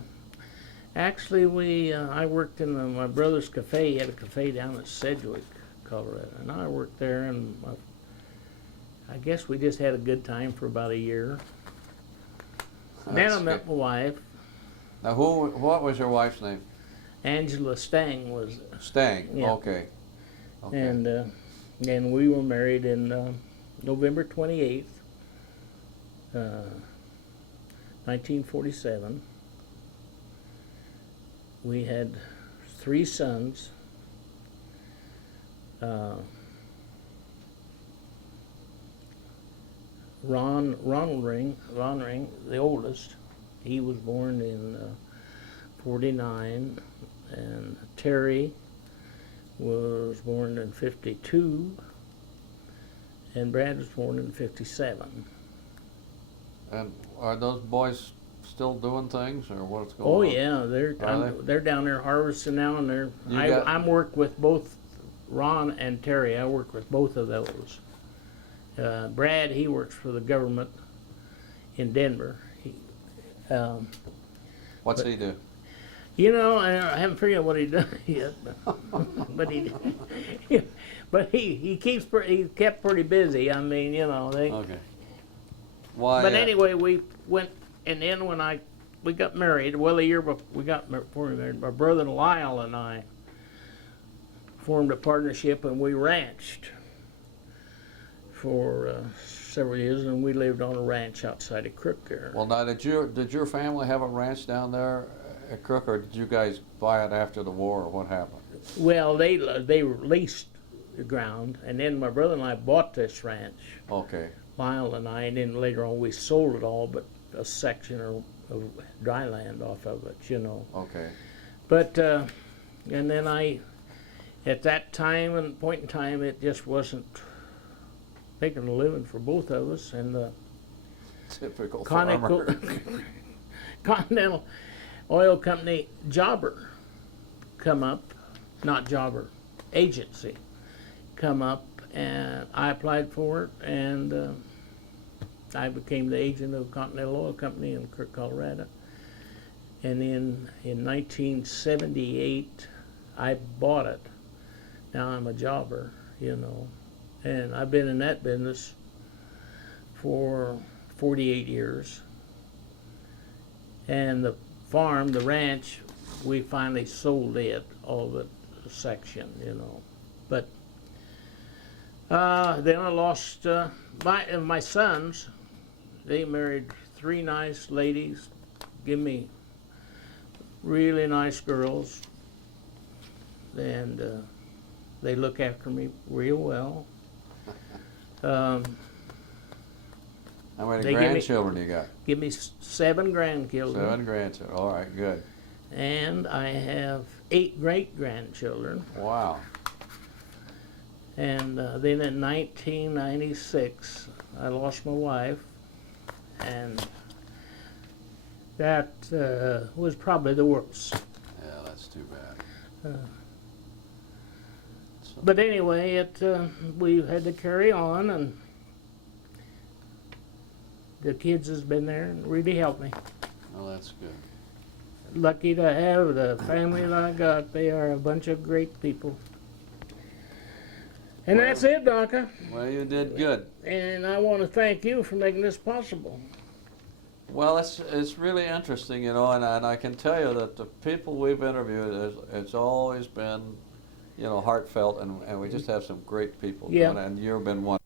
actually I worked in my brother's cafe. He had a cafe down in Sedgwick, Colorado. And I worked there, and I guess we just had a good time for about a year. Then I met my wife. Now, what was your wife's name? Angela Stang was, Stang. Yeah. Okay. Okay. and we were married in November 28th, 1947. We had 3 sons. Ron Ring, the oldest, he was born in 49, and Terry was born in 52, and Brad was born in 57. And are those boys still doing things, or what's going Oh on? yeah, they're down there harvesting now, and I'm worked with both Ron and Terry. I work with both of those. Brad, he works for the government in Denver. What's he do? You know, I haven't figured out what he does yet, but he kept pretty busy. I mean, you know, Okay. Why? But anyway, we went, and then when we got married, well, a year before we married, my brother Lyle and I formed a partnership, and we ranched for several years, and we lived on a ranch outside of Crook there. Well, now did your family have a ranch down there at Crook, or did you guys buy it after the war, or what happened? Well, they leased the ground, and then my brother and I bought this ranch. Okay. Lyle and I, and then later on we sold it all, but a section of dry land off of it, you know. Okay. But and then at that time and point in time, it just wasn't making a living for both of us, and the Typical farmer. Continental Oil Company jobber come up, not jobber, agency come up, and I applied for it, and I became the agent of Continental Oil Company in Crook, Colorado. And then in 1978, I bought it. Now I'm a jobber, you know, and I've been in that business for 48 years. And the farm, the ranch, we finally sold it, all the section, you know. But then I lost my sons. They married 3 nice ladies, give me really nice girls, and they look after me real well. How many They give me- grandchildren you got? Give me 7 grandchildren. 7 grandchildren. All right, good. And I have 8 great-grandchildren. Wow. And then in 1996, I lost my wife, and that was probably the worst. Yeah, that's too bad. So- But anyway, we had to carry on, and the kids has been there and really helped me. Oh, that's good. Lucky to have the family that I got. They are a bunch of great people. And that's it, Doctor. Well, you did good. And I want to thank you for making this possible. Well, it's really interesting, you know, and I can tell you that the people we've interviewed, it's always been, you know, heartfelt, and we just have some great people. Yeah. And you've been one.